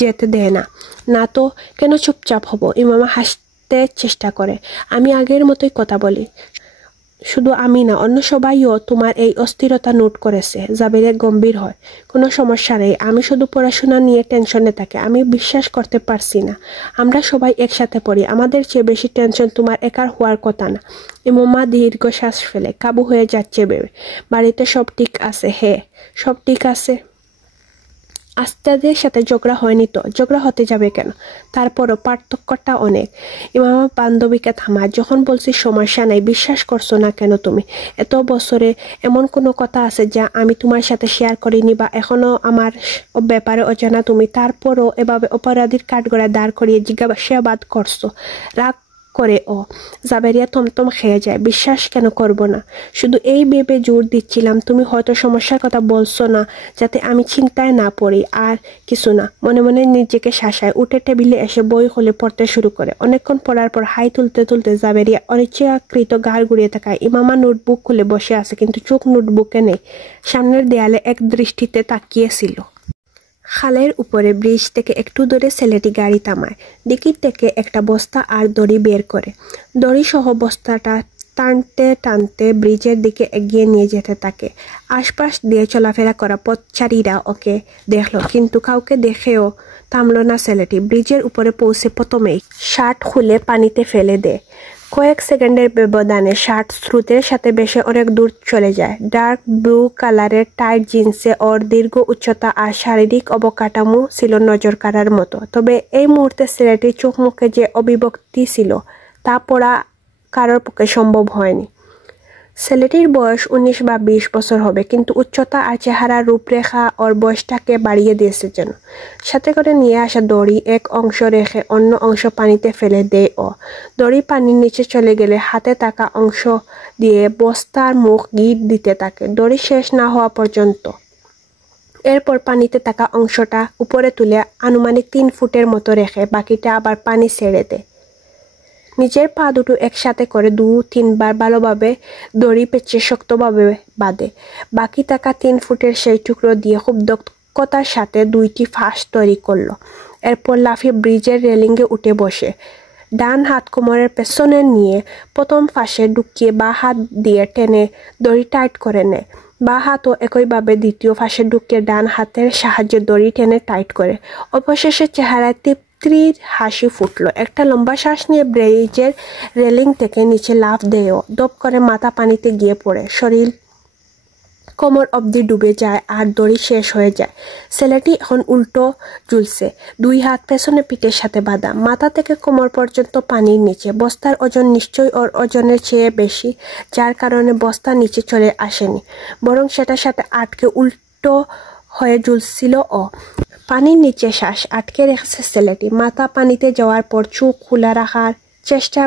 যেতে দেয় না। না তো কেন চুপচাপ হব? ইমামা হাসতে চেষ্টা করে। আমি আগের মতোই কথা বলি। শুধু আমি না, অন্য সবাইও তোমার এই অস্থিরতা নোট করেছে। জাভেরিয়া গম্ভীর হয়। কোনো সমস্যা নেই, আমি শুধু পড়াশোনা নিয়ে টেনশনে থাকি। আমি বিশ্বাস করতে পারছি না আমরা সবাই একসাথে পড়ি। আমাদের চেয়ে বেশি টেনশন তোমার একার হওয়ার কথা না। ইমামা দীর্ঘশ্বাস ফেলে। কাবু হয়ে যাচ্ছে ভেবে। বাড়িতে সব ঠিক আছে? হ্যাঁ, সব ঠিক আছে। আস্তাদের সাথে ঝগড়া হয়নি তো? ঝগড়া হতে যাবে কেন? তারপরও পার্থক্যটা অনেক। ইমামা বান্ধবীকে থামায়। যখন বলছি সমস্যা নাই, বিশ্বাস করছো না কেন তুমি? এত বছরে এমন কোনো কথা আছে যা আমি তোমার সাথে শেয়ার করিনি বা এখনো আমার ব্যাপারে অজানা তুমি? তারপরও এভাবে অপরাধীর কাঠগড়ায় দাঁড় করিয়ে জিজ্ঞাসাবাদ করছো? রাগ করে ও। জাভেরিয়া থমথম খেয়ে যায়। বিশ্বাস কেন করব না? শুধু এই ভেবে জোর দিচ্ছিলাম তুমি হয়তো সমস্যার কথা বলছো না যাতে আমি চিন্তায় না পড়ি, আর কিছু না। মনে মনে নিজেকে শাসায়। উঠে টেবিলে এসে বই খুলে পড়তে শুরু করে। অনেকক্ষণ পড়ার পর হাই তুলতে তুলতে জাভেরিয়া অনিচ্ছাকৃত গাল গুড়িয়ে তাকায়। ইমামা নোটবুক খুলে বসে আছে, কিন্তু চোখ নোটবুকে নেই। সামনের দেয়ালে এক দৃষ্টিতে তাকিয়েছিল। খালের উপরে ব্রিজ থেকে একটু দূরে ছেলেটি গাড়ি থামায়। ডিকি থেকে একটা বস্তা আর দড়ি বের করে। দড়ি সহ বস্তাটা টানতে টানতে ব্রিজের দিকে এগিয়ে নিয়ে যেতে থাকে। আশপাশ দিয়ে চলাফেরা করা পথচারীরা ওকে দেখলো, কিন্তু কাউকে দেখেও থামলো না ছেলেটি। ব্রিজের উপরে পৌঁছে প্রথমেই শার্ট খুলে পানিতে ফেলে দেয়। কয়েক সেকেন্ডের ব্যবধানে শার্ট স্রোতের সাথে ভেসে অনেক দূর চলে যায়। ডার্ক ব্লু কালারের টাইট জিন্সে ওর দীর্ঘ উচ্চতা আর শারীরিক অবকাঠামো ছিল নজর কাড়ার মতো। তবে এই মুহূর্তে ছেলেটির চোখ মুখে যে অভিব্যক্তি ছিল তা পড়া কারোর পক্ষে সম্ভব হয়নি। ছেলেটির বয়স 19 বা 20 বছর হবে, কিন্তু উচ্চতা আর চেহারার রূপরেখা ওর বয়সটাকে বাড়িয়ে দিয়েছে যেন। সাথে করে নিয়ে আসা দড়ি এক অংশ রেখে অন্য অংশ পানিতে ফেলে দেয় ও। দড়ি পানির নিচে চলে গেলে হাতে থাকা অংশ দিয়ে বস্তার মুখ গিট দিতে থাকে দড়ি শেষ না হওয়া পর্যন্ত। এরপর পানিতে থাকা অংশটা উপরে তুলে আনুমানিক 3 ফুটের মতো রেখে বাকিটা আবার পানি ছেড়ে দেয়। নিজের পা দুটো একসাথে করে 2-3 বার ভালোভাবে দড়ি পেঁচিয়ে শক্তভাবে বাঁধে। বাকি থাকা 3 ফুটের সেই টুকরো দিয়ে খুব দক্ষতার সাথে 2টি ফাঁস তৈরি করলো। এরপর লাফিয়ে ব্রিজের রেলিংয়ে উঠে বসে ডান হাত কোমরের পেছনে নিয়ে প্রথম ফাঁসে ঢুকিয়ে বা হাত দিয়ে টেনে দড়ি টাইট করে নেয়। বা হাতও একইভাবে দ্বিতীয় ফাঁসে ঢুকিয়ে ডান হাতের সাহায্যে দড়ি টেনে টাইট করে। অবশেষে চেহারায় তৃপ্তির হাসি ফুটলো। একটা লম্বা শ্বাস নিয়ে ব্রিজের রেলিং থেকে নিচে লাফ দেয়ও। দপ করে মাথা পানিতে গিয়ে পড়ে। শরীর কোমর অবধি ডুবে যায় আর দড়ি শেষ হয়ে যায়। ছেলেটি এখন উল্টো ঝুলছে, 2 হাত পেছনে পিঠের সাথে বাঁধা, মাথা থেকে কোমর পর্যন্ত পানির নিচে। বস্তার ওজন নিশ্চয়ই ওর ওজনের চেয়ে বেশি, যার কারণে বস্তা নিচে চলে আসেনি, বরং সেটার সাথে আটকে উল্টো হয়ে ঝুলছিল ও। পানির নিচে শ্বাস আটকে রেখেছে ছেলেটি। মাথা পানিতে যাওয়ার পর চোখ খোলা রাখার চেষ্টা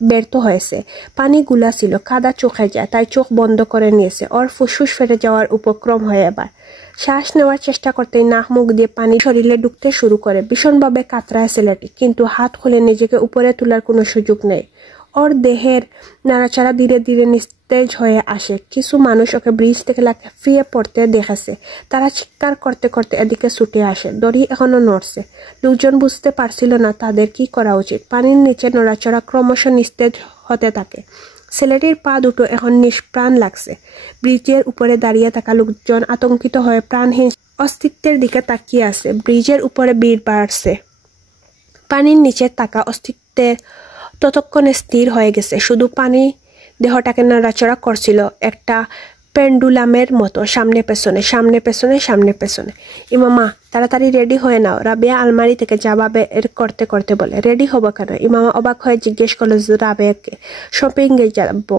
ব্যর্থ হয়েছে। পানি গুলা ছিল, কাদা চোখে যায়, তাই চোখ বন্ধ করে নিয়েছে। ওর ফুসফুস ফেটে যাওয়ার উপক্রম হয় এবার। শ্বাস নেওয়ার চেষ্টা করতেই নাক মুখ দিয়ে পানি শরীরে ঢুকতে শুরু করে। ভীষণভাবে কাতরায় ছেলেটি, কিন্তু হাত খুলে নিজেকে উপরে তোলার কোনো সুযোগ নেই। ওর দেহের নাড়াচাড়া ধীরে ধীরে নিস্তেজ হয়ে আসে। কিছু মানুষ ওকে ব্রিজ থেকে লাফিয়ে পড়তে দেখেছে। তারা চিৎকার করতে করতে এদিকে ছুটে আসে। দড়ি এখনো নড়ছে। লোকজন বুঝতে পারছিল না তাদের কি করা উচিত। পানির নিচে নড়াচড়া ক্রমশ নিস্তেজ হতে থাকে। ছেলেটির পা দুটো এখন নিষ্প্রাণ লাগছে। ব্রিজের উপরে দাঁড়িয়ে থাকা লোকজন আতঙ্কিত হয়ে প্রাণহীন অস্তিত্বের দিকে তাকিয়ে আছে। ব্রিজের উপরে ভিড় বাড়ছে। পানির নিচে থাকা অস্তিত্বের ততক্ষণে স্থির হয়ে গেছে। শুধু পানি দেহটাকে নাড়াচড়া করছিল একটা পেন্ডুলামের মতো, সামনে পেছনে সামনে পেছনে সামনে পেছনে। ইমামা, তাড়াতাড়ি রেডি হয়ে নাও, রাবেয়া আলমারি থেকে যা বের করতে করতে বলে। রেডি হবো কেন? ইমামা অবাক হয়ে জিজ্ঞেস করলো রাবেয়াকে। শপিংয়ে যাবো,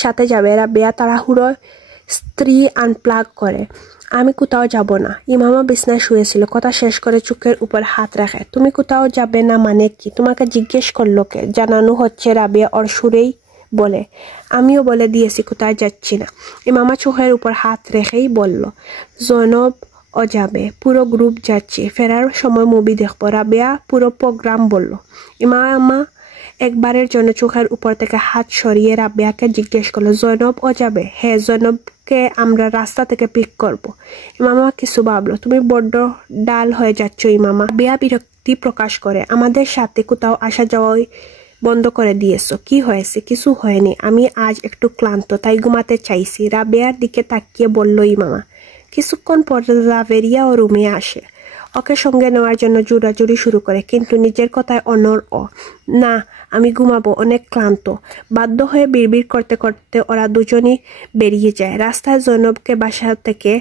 সাথে যাবে? রাবেয়া তাড়াহুড়ো স্ত্রী আনপ্লাগ করে। আমি কোথাও যাব না। ইমামা বিছনায় শুয়েছিল। কথা শেষ করে চোখের উপর হাত রাখে। তুমি কোথাও যাবে না মানে কি? তোমাকে জিজ্ঞেস করলো কে? জানানো হচ্ছে, রাবেয়া ওর সুরেই বলে। আমিও বলে দিয়েছি কোথায় যাচ্ছি না। ইমামা চোখের উপর হাত রেখেই বলল, জৈনব ও যাবে, পুরো গ্রুপ যাচ্ছি, ফেরার সময় মুভি দেখবো। রাবেয়া পুরো প্রোগ্রাম বলল। ইমামা একবারের জন্য চোখের উপর থেকে হাত সরিয়ে রাবেয়াকে জিজ্ঞেস করলো, জৈনব ও যাবে? হ্যাঁ, জৈনবকে আমরা রাস্তা থেকে পিক করব। ইমামা কিছু ভাবলো। তুমি বড্ড ডাল হয়ে যাচ্ছ ইমামা। রাবেয়া বিরক্তি প্রকাশ করে। আমাদের সাথে কোথাও আসা যাওয়াই বন্ধ করে দিয়েছো। কি হয়েছে? কিছু হয়নি, আমি আজ একটু ক্লান্ত, তাই ঘুমাতে চাইছি। রাবেয়ার দিকে তাকিয়ে বলল ইমামা। কিছুক্ষণ পর জাভেরিয়া ও রুমে আসে। ওকে সঙ্গে নেওয়ার জন্য জোরাজুরি শুরু করে, কিন্তু নিজের কথায় অনড় ও। না, আমি ঘুমাবো, অনেক ক্লান্ত। বাধ্য হয়ে বিড়বিড় করতে করতে ওরা দুজনই বেরিয়ে যায়। রাস্তায় জৈনবকে বাসা থেকে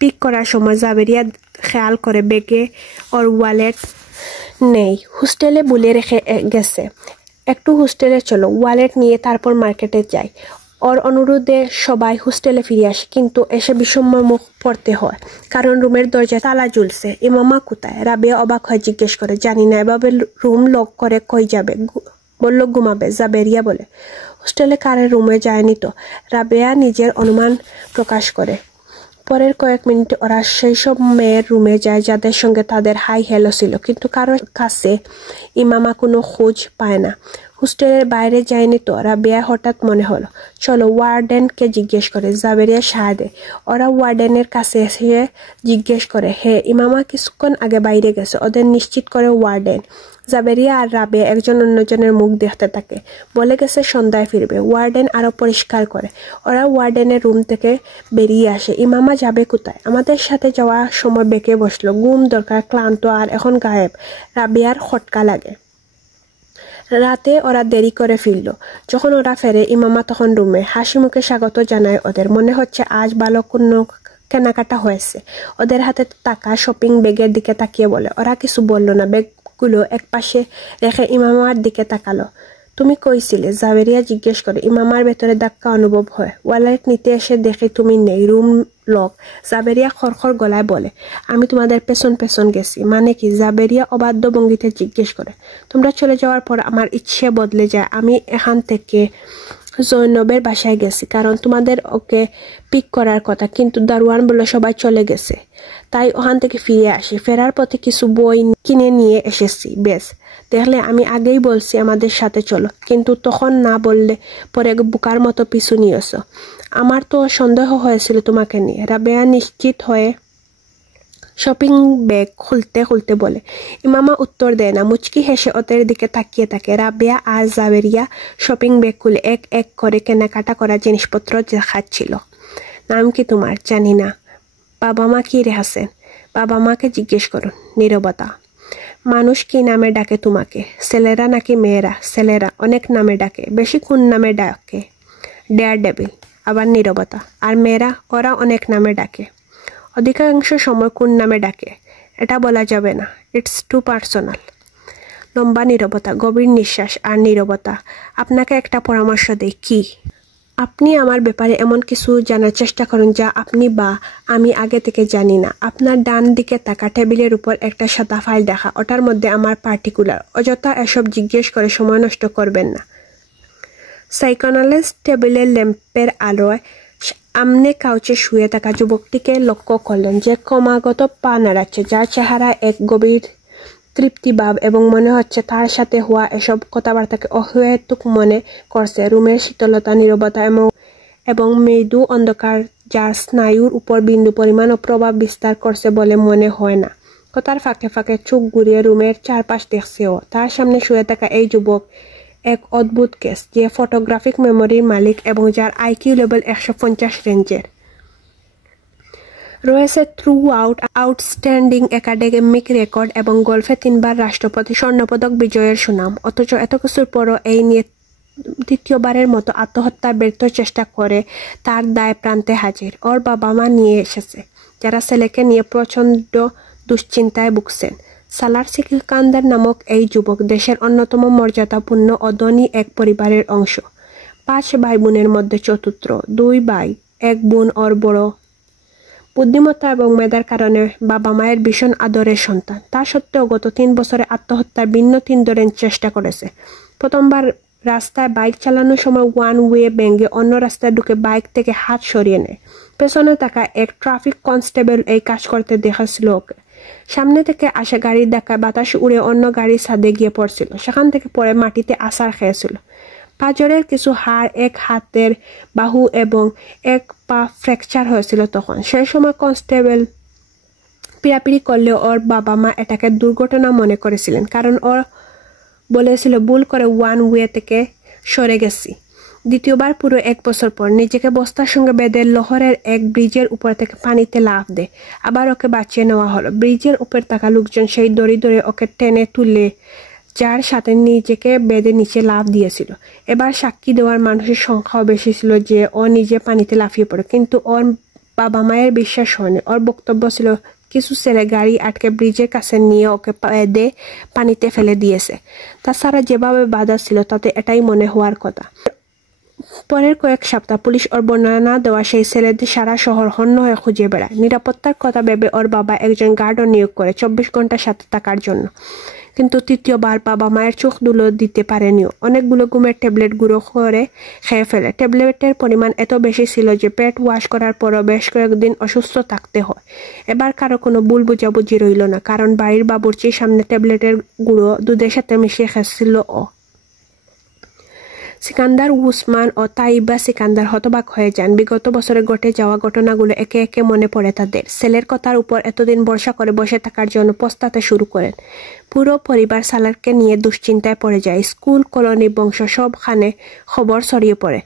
পিক করার সময় জাভেরিয়া খেয়াল করে ব্যাগে ওর ওয়ালেট নেই। হোস্টেলে বলে রেখে গেছে। একটু হোস্টেলে চলো, ওয়ালেট নিয়ে তারপর মার্কেটে যাই। ওর অনুরোধে সবাই হোস্টেলে ফিরে আসে, কিন্তু এসে বিষময় মুখ পড়তে হয়, কারণ রুমের দরজায় তালা ঝুলছে। ইমামা কোথায়? রাবেয়া অবাক হয়ে জিজ্ঞেস করে। জানি না, এভাবে রুম লক করে কই যাবে? বলল ঘুমাবে। জাবেরিয়া বলে, হোস্টেলে কারের রুমে যায়নি তো। রাবেয়া নিজের অনুমান প্রকাশ করে। পরের কয়েক মিনিটে ওরা সেই সব মেয়ের রুমে যায় যাদের সঙ্গে তাদের হাই হ্যালো ছিল, কিন্তু কারোর কাছে ইমামা কোনো খোঁজ পায় না। হোস্টেলের বাইরে যায়নি তো। রাবেয়া হঠাৎ মনে হলো, চলো ওয়ার্ডেনকে জিজ্ঞেস করে। জাবেরিয়া সাড়া দেয়। ওরা ওয়ার্ডেনের কাছে এসে জিজ্ঞেস করে, হ্যাঁ, ইমামা কিছুক্ষণ আগে বাইরে গেছে। ওদের নিশ্চিত করে ওয়ার্ডেন। জাবেরিয়া আর রাবেয়া একজন অন্যজনের মুখ দেখতে থাকে। বলে গেছে সন্ধ্যায় ফিরবে। ওয়ার্ডেন আরো পরিষ্কার করে। ওরা ওয়ার্ডেনের রুম থেকে বেরিয়ে আসে। ইমামা যাবে কোথায়? আমাদের সাথে যাওয়ার সময় বেঁকে বসলো। ঘুম দরকার, ক্লান্ত, আর এখন গায়েব। রাবেয়ার খটকা লাগে। রাতে ওরা দেরি করে ফিরল। যখন ওরা ফেরে ইমামা তখন রুমে হাসি মুখে স্বাগত জানায় ওদের। মনে হচ্ছে আজ ভালো কোনো কেনাকাটা হয়েছে। ওদের হাতে টাকা শপিং ব্যাগের দিকে তাকিয়ে বলে। ওরা কিছু বলল না, ব্যাগগুলো এক পাশে রেখে ইমামার দিকে তাকালো। তুমি কইছিলে? জাবেরিয়া জিজ্ঞেস করে। ইমামার ভেতরে ধাক্কা অনুভব হয়। ওয়ালেট নিতে এসে দেখি তুমি নেই, রুম লক। জাবেরিয়া খড়খড় গলায় বলে, আমি তোমাদের পেছন পেছন গেছি। মানে কি? জাবেরিয়া অবাধ্য ভঙ্গিতে জিজ্ঞেস করে। তোমরা চলে যাওয়ার পর আমার ইচ্ছে বদলে যায়। আমি এখান থেকে জৈনবের বাসায় গেছি, কারণ তোমাদের ওকে পিক করার কথা, কিন্তু দারোয়ান বলে সবাই চলে গেছে, তাই ওখান থেকে ফিরে আসি। ফেরার পথে কিছু বই কিনে নিয়ে এসেছি। বেশ, দেখলে আমি আগেই বলছি আমাদের সাথে চলো, কিন্তু তখন না বললে পরে বুকার মতো পিছু নিয়েছ। আমার তো সন্দেহ হয়েছিল তোমাকে নিয়ে। রাবেয়া নিশ্চিত হয়ে শপিং ব্যাগ খুলতে খুলতে বলে। ইমামা উত্তর দেয় না, মুচকি হেসে ওদের দিকে তাকিয়ে থাকে। রাবেয়া আর জাবেরিয়া শপিং ব্যাগ খুলে এক এক করে কেনাকাটা করা জিনিসপত্র দেখাচ্ছিল। নাম কি তোমার? জানি না। বাবা মা কি রেহাছেন? বাবা মাকে জিজ্ঞেস করুন। নীরবতা। মানুষ কি নামে ডাকে তোমাকে? ছেলেরা নাকি মেয়েরা? ছেলেরা অনেক নামে ডাকে। বেশি কোন নামে ডাকে? Daredevil. আবার নীরবতা। আর মেয়েরা? ওরা অনেক নামে ডাকে। অধিকাংশ সময় কোন নামে ডাকে এটা বলা যাবে না, ইটস টু পার্সোনাল। লম্বা নীরবতা, গভীর নিঃশ্বাস আর নীরবতা। আপনাকে একটা পরামর্শ দেই। কি? আপনি আমার ব্যাপারে এমন কিছু জানার চেষ্টা করুন যা আপনি বা আমি আগে থেকে জানি না। আপনার ডান দিকে তাকা। টেবিলের উপর একটা সাদা ফাইল দেখা। ওটার মধ্যে আমার পার্টিকুলার। অযথা এসব জিজ্ঞেস করে সময় নষ্ট করবেন না। সাইকোনালিস্ট টেবিলের ল্যাম্পের আলোয় সামনে কাউচে শুয়ে থাকা যুবকটিকে লক্ষ্য করলেন, যে ক্রমাগত পা নাড়াচ্ছে, যার চেহারা এক গভীর তৃপ্তিভাব, এবং মনে হচ্ছে তার সাথে হওয়া এসব কথাবার্তাকে অহেতুক মনে করছে। রুমের শীতলতা, নীরবতা এবং মৃদু অন্ধকার যার স্নায়ুর উপর বিন্দু পরিমাণও প্রভাব বিস্তার করছে বলে মনে হয় না। কথার ফাঁকে ফাঁকে চোখ ঘুরিয়ে রুমের চারপাশ দেখছেও। তার সামনে শুয়ে থাকা এই যুবক এক অদ্ভুত কেস, যে ফটোগ্রাফিক মেমোরির মালিক এবং যার আইকিউ লেভেল 150 রেঞ্জের। রয়েছে থ্রু আউটস্ট্যান্ডিং একাডেমিক রেকর্ড এবং গল্ফে 3 বার রাষ্ট্রপতি স্বর্ণপদক বিজয়ের সুনাম। অথচ এত কিছুর পরও এই নিয়ে দ্বিতীয়বারের মতো আত্মহত্যার ব্যর্থ চেষ্টা করে তার দায় প্রান্তে হাজির। ওর বাবা মা নিয়ে এসেছে, যারা ছেলেকে নিয়ে প্রচণ্ড দুশ্চিন্তায় ভুগছেন। সালার সিকান্দার নামক এই যুবক দেশের অন্যতম মর্যাদাপূর্ণ ও ধনী এক পরিবারের অংশ। 5 ভাই বোনের মধ্যে চতুর্থ। 2 ভাই, 1 বোন। ওর বড় বুদ্ধিমত্তা এবং মেধার কারণে বাবা মায়ের ভীষণ আদরের সন্তান। তা সত্ত্বেও গত 3 বছরে আত্মহত্যার ভিন্ন 3 ধরনের চেষ্টা করেছে। প্রথমবার রাস্তায় বাইক চালানোর সময় ওয়ান ওয়ে ভেঙে অন্য রাস্তায় ঢুকে বাইক থেকে হাত সরিয়ে নেয়। পেছনে থাকা এক ট্রাফিক কনস্টেবল এই কাজ করতে দেখেছিল ওকে। সামনে থেকে আসা গাড়ির ধাক্কায় বাতাস উড়ে অন্য গাড়ির ছাদে গিয়ে পড়ছিল। সেখান থেকে পরে মাটিতে আছাড় খেয়েছিল। পাঁজরের কিছু হাড়, এক হাতের বাহু এবং এক পা ফ্র্যাকচার হয়েছিল তখন। সেই সময় কনস্টেবল পিড়াপিড়ি করলেও ওর বাবা মা এটাকে দুর্ঘটনা মনে করেছিলেন, কারণ ও বলেছিল ভুল করে ওয়ান ওয়ে থেকে সরে গেছি। দ্বিতীয়বার পুরো 1 বছর পর নিজেকে বস্তার সঙ্গে বেঁধে লহরের এক ব্রিজের উপর থেকে পানিতে লাফ দেয়। আবার ওকে বাঁচিয়ে নেওয়া হলো। ব্রিজের উপর থাকা লোকজন সেই দড়ি ধরে ওকে টেনে তুলে, যার সাথে নিজেকে বেঁধে নিচে লাফ দিয়েছিল। এবার সাক্ষী দেওয়ার মানুষের সংখ্যাও বেশি ছিল যে ও নিজে পানিতে লাফিয়ে পড়ে, কিন্তু ওর বাবা মায়ের বিশ্বাস হয়নি। ওর বক্তব্য ছিল কিছু ছেলে গাড়ি আটকে ব্রিজের কাছে নিয়ে ওকে বেঁধে পানিতে ফেলে দিয়েছে। তাছাড়া যেভাবে বাধা ছিল তাতে এটাই মনে হওয়ার কথা। পরের কয়েক সপ্তাহ পুলিশ ওর বর্ণনা দেওয়া সেই ছেলেদের সারা শহর হন্য হয়ে খুঁজে বেড়ায়। নিরাপত্তার কথা ভেবে ওর বাবা একজন গার্ডও নিয়োগ করে 24 ঘন্টা সাথে থাকার জন্য। কিন্তু তৃতীয়বার বাবা মায়ের চোখ দুলো দিতে পারেনিও। অনেকগুলো ঘুমের ট্যাবলেট গুঁড়ো করে খেয়ে ফেলে। ট্যাবলেটের পরিমাণ এত বেশি ছিল যে পেট ওয়াশ করার পরও বেশ কয়েকদিন অসুস্থ থাকতে হয়। এবার কারো কোনো ভুল বুঝাবুঝি রইল না, কারণ বাড়ির বাবুর্চির সামনে ট্যাবলেটের গুঁড়ো দুধের সাথে মিশিয়ে খেয়েছিল ও। সিকান্দার, উসমান ও তাইবা সিকান্দার হতবাক হয়ে যান। বিগত বছরে ঘটে যাওয়া ঘটনাগুলো একে একে মনে পড়ে তাদের। ছেলের কথার উপর এতদিন ভরসা করে বসে থাকার জন্য পস্তাতে শুরু করেন। পুরো পরিবার সালারকে নিয়ে দুশ্চিন্তায় পড়ে যায়। স্কুল, কলোনি, বংশ সবখানে খবর ছড়িয়ে পড়ে।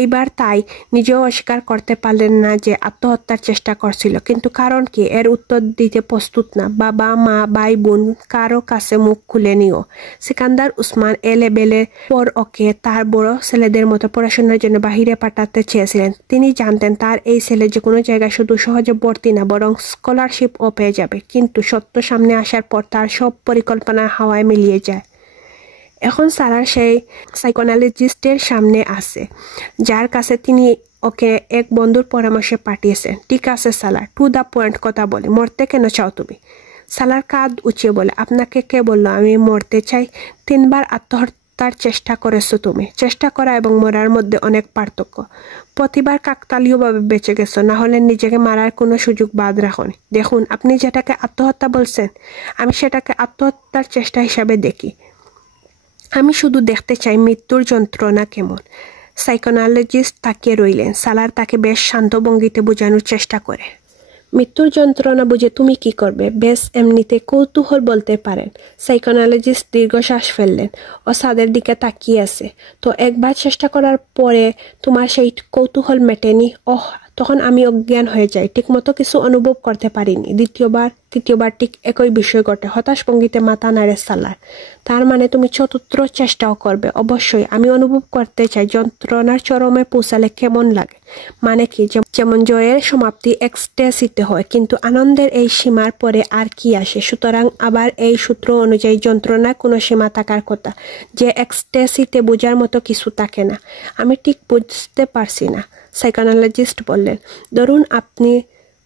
এইবার তাই নিজেও অস্বীকার করতে পারলেন না যে আত্মহত্যার চেষ্টা করছিল। কিন্তু কারণ কি, এর উত্তর দিতে প্রস্তুত না। বাবা, মা, ভাই, বোন কারো কাছে মুখ খুলে নিও। সিকান্দার উসমান এ লেভেলের পর ওকে তার বড় ছেলেদের মতো পড়াশোনার জন্য বাহিরে পাঠাতে চেয়েছিলেন। তিনি জানতেন তার এই ছেলে যে কোনো জায়গায় শুধু সহজে ভর্তি না, বরং স্কলারশিপও পেয়ে যাবে। কিন্তু সত্য সামনে আসার পর তার সব পরিকল্পনা হাওয়ায় মিলিয়ে যায়। এখন সারা সেই সাইকোঅ্যানালিস্টের সামনে আছে, যার কাছে তিনি ওকে এক বন্ধুর পরামর্শে পাঠিয়েছেন। ঠিক আছে সালার, টু দ্য পয়েন্ট কথা বলে, মরতে কেন চাও তুমি? সালার কাঁধ উঁচিয়ে বলে, আপনাকে কে বললো আমি মরতে চাই? 3 বার আত্মহত্যার চেষ্টা করেছো তুমি। চেষ্টা করা এবং মরার মধ্যে অনেক পার্থক্য। প্রতিবার কাকতালীয়ভাবে বেঁচে গেছো, না হলে নিজেকে মারার কোনো সুযোগ বাদ রাখনি। দেখুন, আপনি যেটাকে আত্মহত্যা বলছেন, আমি সেটাকে আত্মহত্যার চেষ্টা হিসাবে দেখি। আমি শুধু দেখতে চাই মৃত্যুর যন্ত্রণা কেমন। সাইকোঅ্যানালিস্ট তাকিয়ে রইলেন। সালার তাকে বেশ শান্ত ভঙ্গিতে বোঝানোর চেষ্টা করে। মৃত্যুর যন্ত্রণা বুঝে তুমি কি করবে? বেশ এমনিতে কৌতূহল বলতে পারেন। সাইকোঅ্যানালিস্ট দীর্ঘশ্বাস ফেললেন। ও সাদের দিকে তাকিয়ে আছে। তো একবার চেষ্টা করার পরে তোমার সেই কৌতূহল মেটেনি? তখন আমি অজ্ঞান হয়ে যাই, ঠিকমতো কিছু অনুভব করতে পারিনি। দ্বিতীয়বার, তৃতীয়বার ঠিক একই বিষয় ঘটে। হতাশ ভঙ্গিতে মাথা নাড়ে সালার। তার মানে তুমি চতুর্থ চেষ্টাও করবে? অবশ্যই। আমি অনুভব করতে চাই যন্ত্রণার চরমে পৌঁছালে কেমন লাগে। মানে কি, যেমন জয়ের সমাপ্তি এক্সট্যাসিতে হয়, কিন্তু আনন্দের এই সীমার পরে আর কি আসে? সুতরাং আবার এই সূত্র অনুযায়ী যন্ত্রণার কোনো সীমা থাকার কথা, যে এক্সট্যাসিতে বোঝার মতো কিছু থাকে না। আমি ঠিক বুঝতে পারছি না, সাইকোঅ্যানালিস্ট বললেন। ধরুন আপনি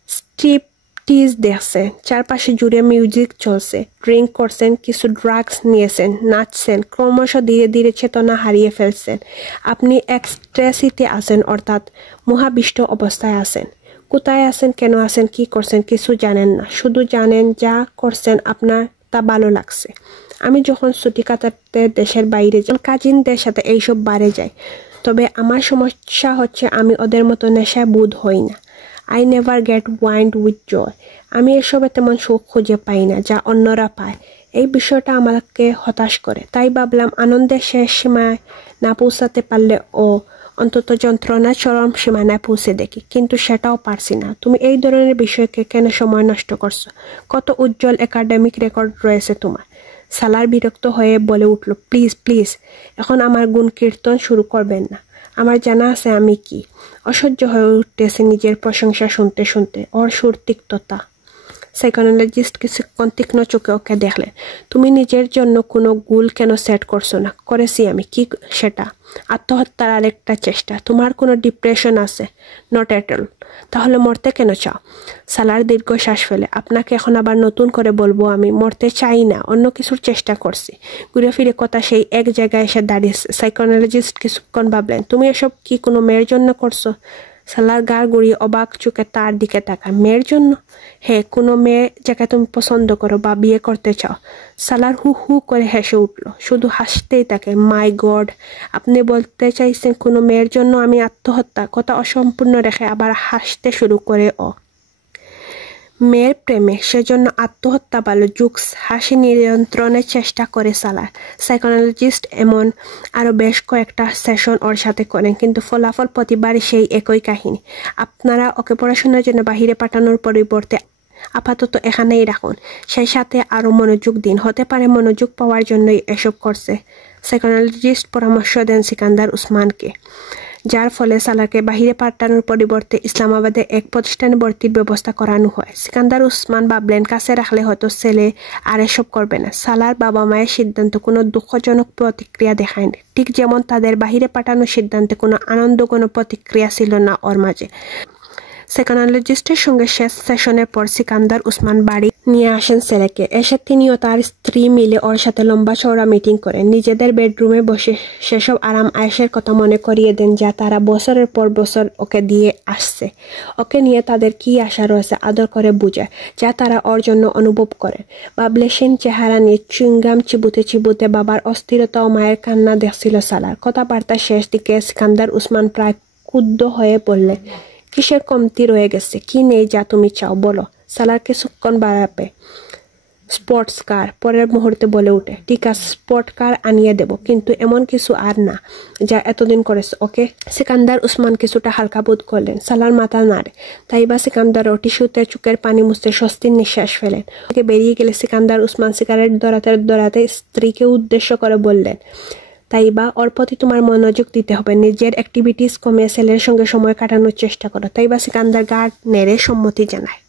স্ট্রিপটিজ দেখছেন, চারপাশে জুড়ে মিউজিক চলছে, ড্রিঙ্ক করছেন, কিছু ড্রাগস নিয়েছেন, নাচছেন, ক্রমশ ধীরে ধীরে চেতনা হারিয়ে ফেলছেন। আপনি এক্সট্যাসিতে আছেন, অর্থাৎ মহাবিষ্ট অবস্থায় আছেন। কোথায় আছেন, কেন আছেন, কি করছেন কিছু জানেন না। শুধু জানেন যা করছেন আপনার তা ভালো লাগছে। আমি যখন ছুটি কাটাতে দেশের বাইরে যাই, কাজিনদের সাথে এইসব বারে যাই। তবে আমার সমস্যা হচ্ছে আমি ওদের মতো নেশায় বোধ হই না। I never get wined with joy. আমি এসবে তেমন সুখ খুঁজে পাই না যা অন্যরা পায়। এই বিষয়টা আমাকে হতাশ করে। তাই ভাবলাম আনন্দের শেষ সীমায় না পৌঁছাতে পারলে অন্তত যন্ত্রণার চরম সীমানায় পৌঁছে দেখি। কিন্তু সেটাও পারছি না। তুমি এই ধরনের বিষয়কে কেন সময় নষ্ট করছো? কত উজ্জ্বল একাডেমিক রেকর্ড রয়েছে তোমার। সালার বিরক্ত হয়ে বলে উঠল, প্লিজ প্লিজ, এখন আমার গুণ কীর্তন শুরু করবেন না। আমার জানা আছে আমি কি। অসহ্য হয়ে উঠতেছে নিজের প্রশংসা শুনতে শুনতে। ওর সুর তিক্ততা। সাইকোঅ্যানালিস্ট কিছুক্ষণ তীক্ষ্ণ চোখে ওকে দেখলেন। তুমি নিজের জন্য কোনো গোল কেন সেট করছো না? করেছি আমি। কি সেটা? আত্মহত্যার আরেকটা চেষ্টা। তোমার কোনো ডিপ্রেশন আছে? Not at all. তাহলে মরতে কেন চাও? সালার দীর্ঘশ্বাস ফেলে। আপনাকে এখন আবার নতুন করে বলবো, আমি মরতে চাই না, অন্য কিছুর চেষ্টা করছি। ঘুরে ফিরে কথা সেই এক জায়গায় এসে দাঁড়িয়েছে। সাইকোঅ্যানালিস্ট কিছুক্ষণ ভাবলেন। তুমি এসব কি কোনো মেয়ের জন্য করছো? সালার গাড় গড়িয়ে অবাক চোখে তার দিকে তাকায়। মেয়ের জন্য? হ্যাঁ, কোনো মেয়ে যাকে তুমি পছন্দ করো বা বিয়ে করতে চাও। সালার হু হু করে হেসে উঠল। শুধু হাসতেই থাকে। মাই গড, আপনি বলতে চাইছেন কোনো মেয়ের জন্য আমি আত্মহত্যা? কথা অসম্পূর্ণ রেখে আবার হাসতে শুরু করে ও। মেয়ের প্রেমে, সেজন্য আত্মহত্যা ভালো? জুকস। হাসি নিয়ন্ত্রণের চেষ্টা করে সালার। সাইকোঅ্যানালিস্ট এমন আরও বেশ কয়েকটা সেশন ওর সাথে করেন, কিন্তু ফলাফল প্রতিবারই সেই একই কাহিনী। আপনারা ওকে পড়াশোনার জন্য বাহিরে পাঠানোর পরিবর্তে আপাতত এখানেই রাখুন। সেই সাথে আরও মনোযোগ দিন। হতে পারে মনোযোগ পাওয়ার জন্যই এসব করছে। সাইকোঅ্যানালিস্ট পরামর্শ দেন সিকান্দার উসমানকে, যার ফলে সালারকে বাহিরে পাঠানোর পরিবর্তে ইসলামাবাদে এক প্রতিষ্ঠানে ভর্তির ব্যবস্থা করানো হয়। সিকান্দার উসমান ভাবলেন, কাছে রাখলে হয়তো ছেলে আর এসব করবে না। সালার বাবা মায়ের সিদ্ধান্ত কোনো দুঃখজনক প্রতিক্রিয়া দেখায়নি, ঠিক যেমন তাদের বাহিরে পাঠানোর সিদ্ধান্তে কোনো আনন্দ কোনো প্রতিক্রিয়া ছিল না ওর মাঝে। সাইকোঅ্যানালিস্টের সঙ্গে শেষ সেশনের পর সিকান্দার উসমান বাড়ি নিয়ে আসেন ছেলেকে। এসে তিনি ও তার স্ত্রী মিলে ওর সাথে লম্বা চওড়া মিটিং করেন। নিজেদের বেডরুমে বসে সেসব আরাম আয়েশের কথা মনে করিয়ে দেন যা তারা বছরের পর বছর ওকে দিয়ে আসছে। ওকে নিয়ে তাদের কি আশা রয়েছে আদর করে বুঝায়, যা তারা ওর জন্য অনুভব করেন। ভাবলেশীন চেহারা নিয়ে চুইংগাম চিবুতে চিবুতে বাবার অস্থিরতা ও মায়ের কান্না দেখছিল সালার। কথাবার্তার শেষ দিকে সিকান্দার উসমান প্রায় ক্ষুব্ধ হয়ে বললেন, কিসের কমতি রয়ে গেছে? কি নেই যা তুমি চাও বলো? সালার কিছুক্ষণ বাড়াবে। Sports car. পরের মুহূর্তে বলে ওঠে, ঠিক আছে স্পোর্ট কার আনিয়ে দেব, কিন্তু এমন কিছু আর না যা এতদিন করেছে, ওকে? সিকান্দার উসমান কিছুটা হালকা বোধ করলেন। সালার মাথা নাড়ে। তাইবা সিকান্দারও টিস্যুতে চোখের পানি মুছতে স্বস্তির নিঃশ্বাস ফেলেন। ওকে বেরিয়ে গেলে সিকান্দার উসমান সিগারেট ধরাতে স্ত্রীকে উদ্দেশ্য করে বললেন, তাইবা ওর প্রতি তোমার মনোযোগ দিতে হবে, নিজের অ্যাক্টিভিটিস কমে ছেলের সঙ্গে সময় কাটানোর চেষ্টা করো। তাইবা সিকান্দার গার্ড নেড়ে সম্মতি জানায়।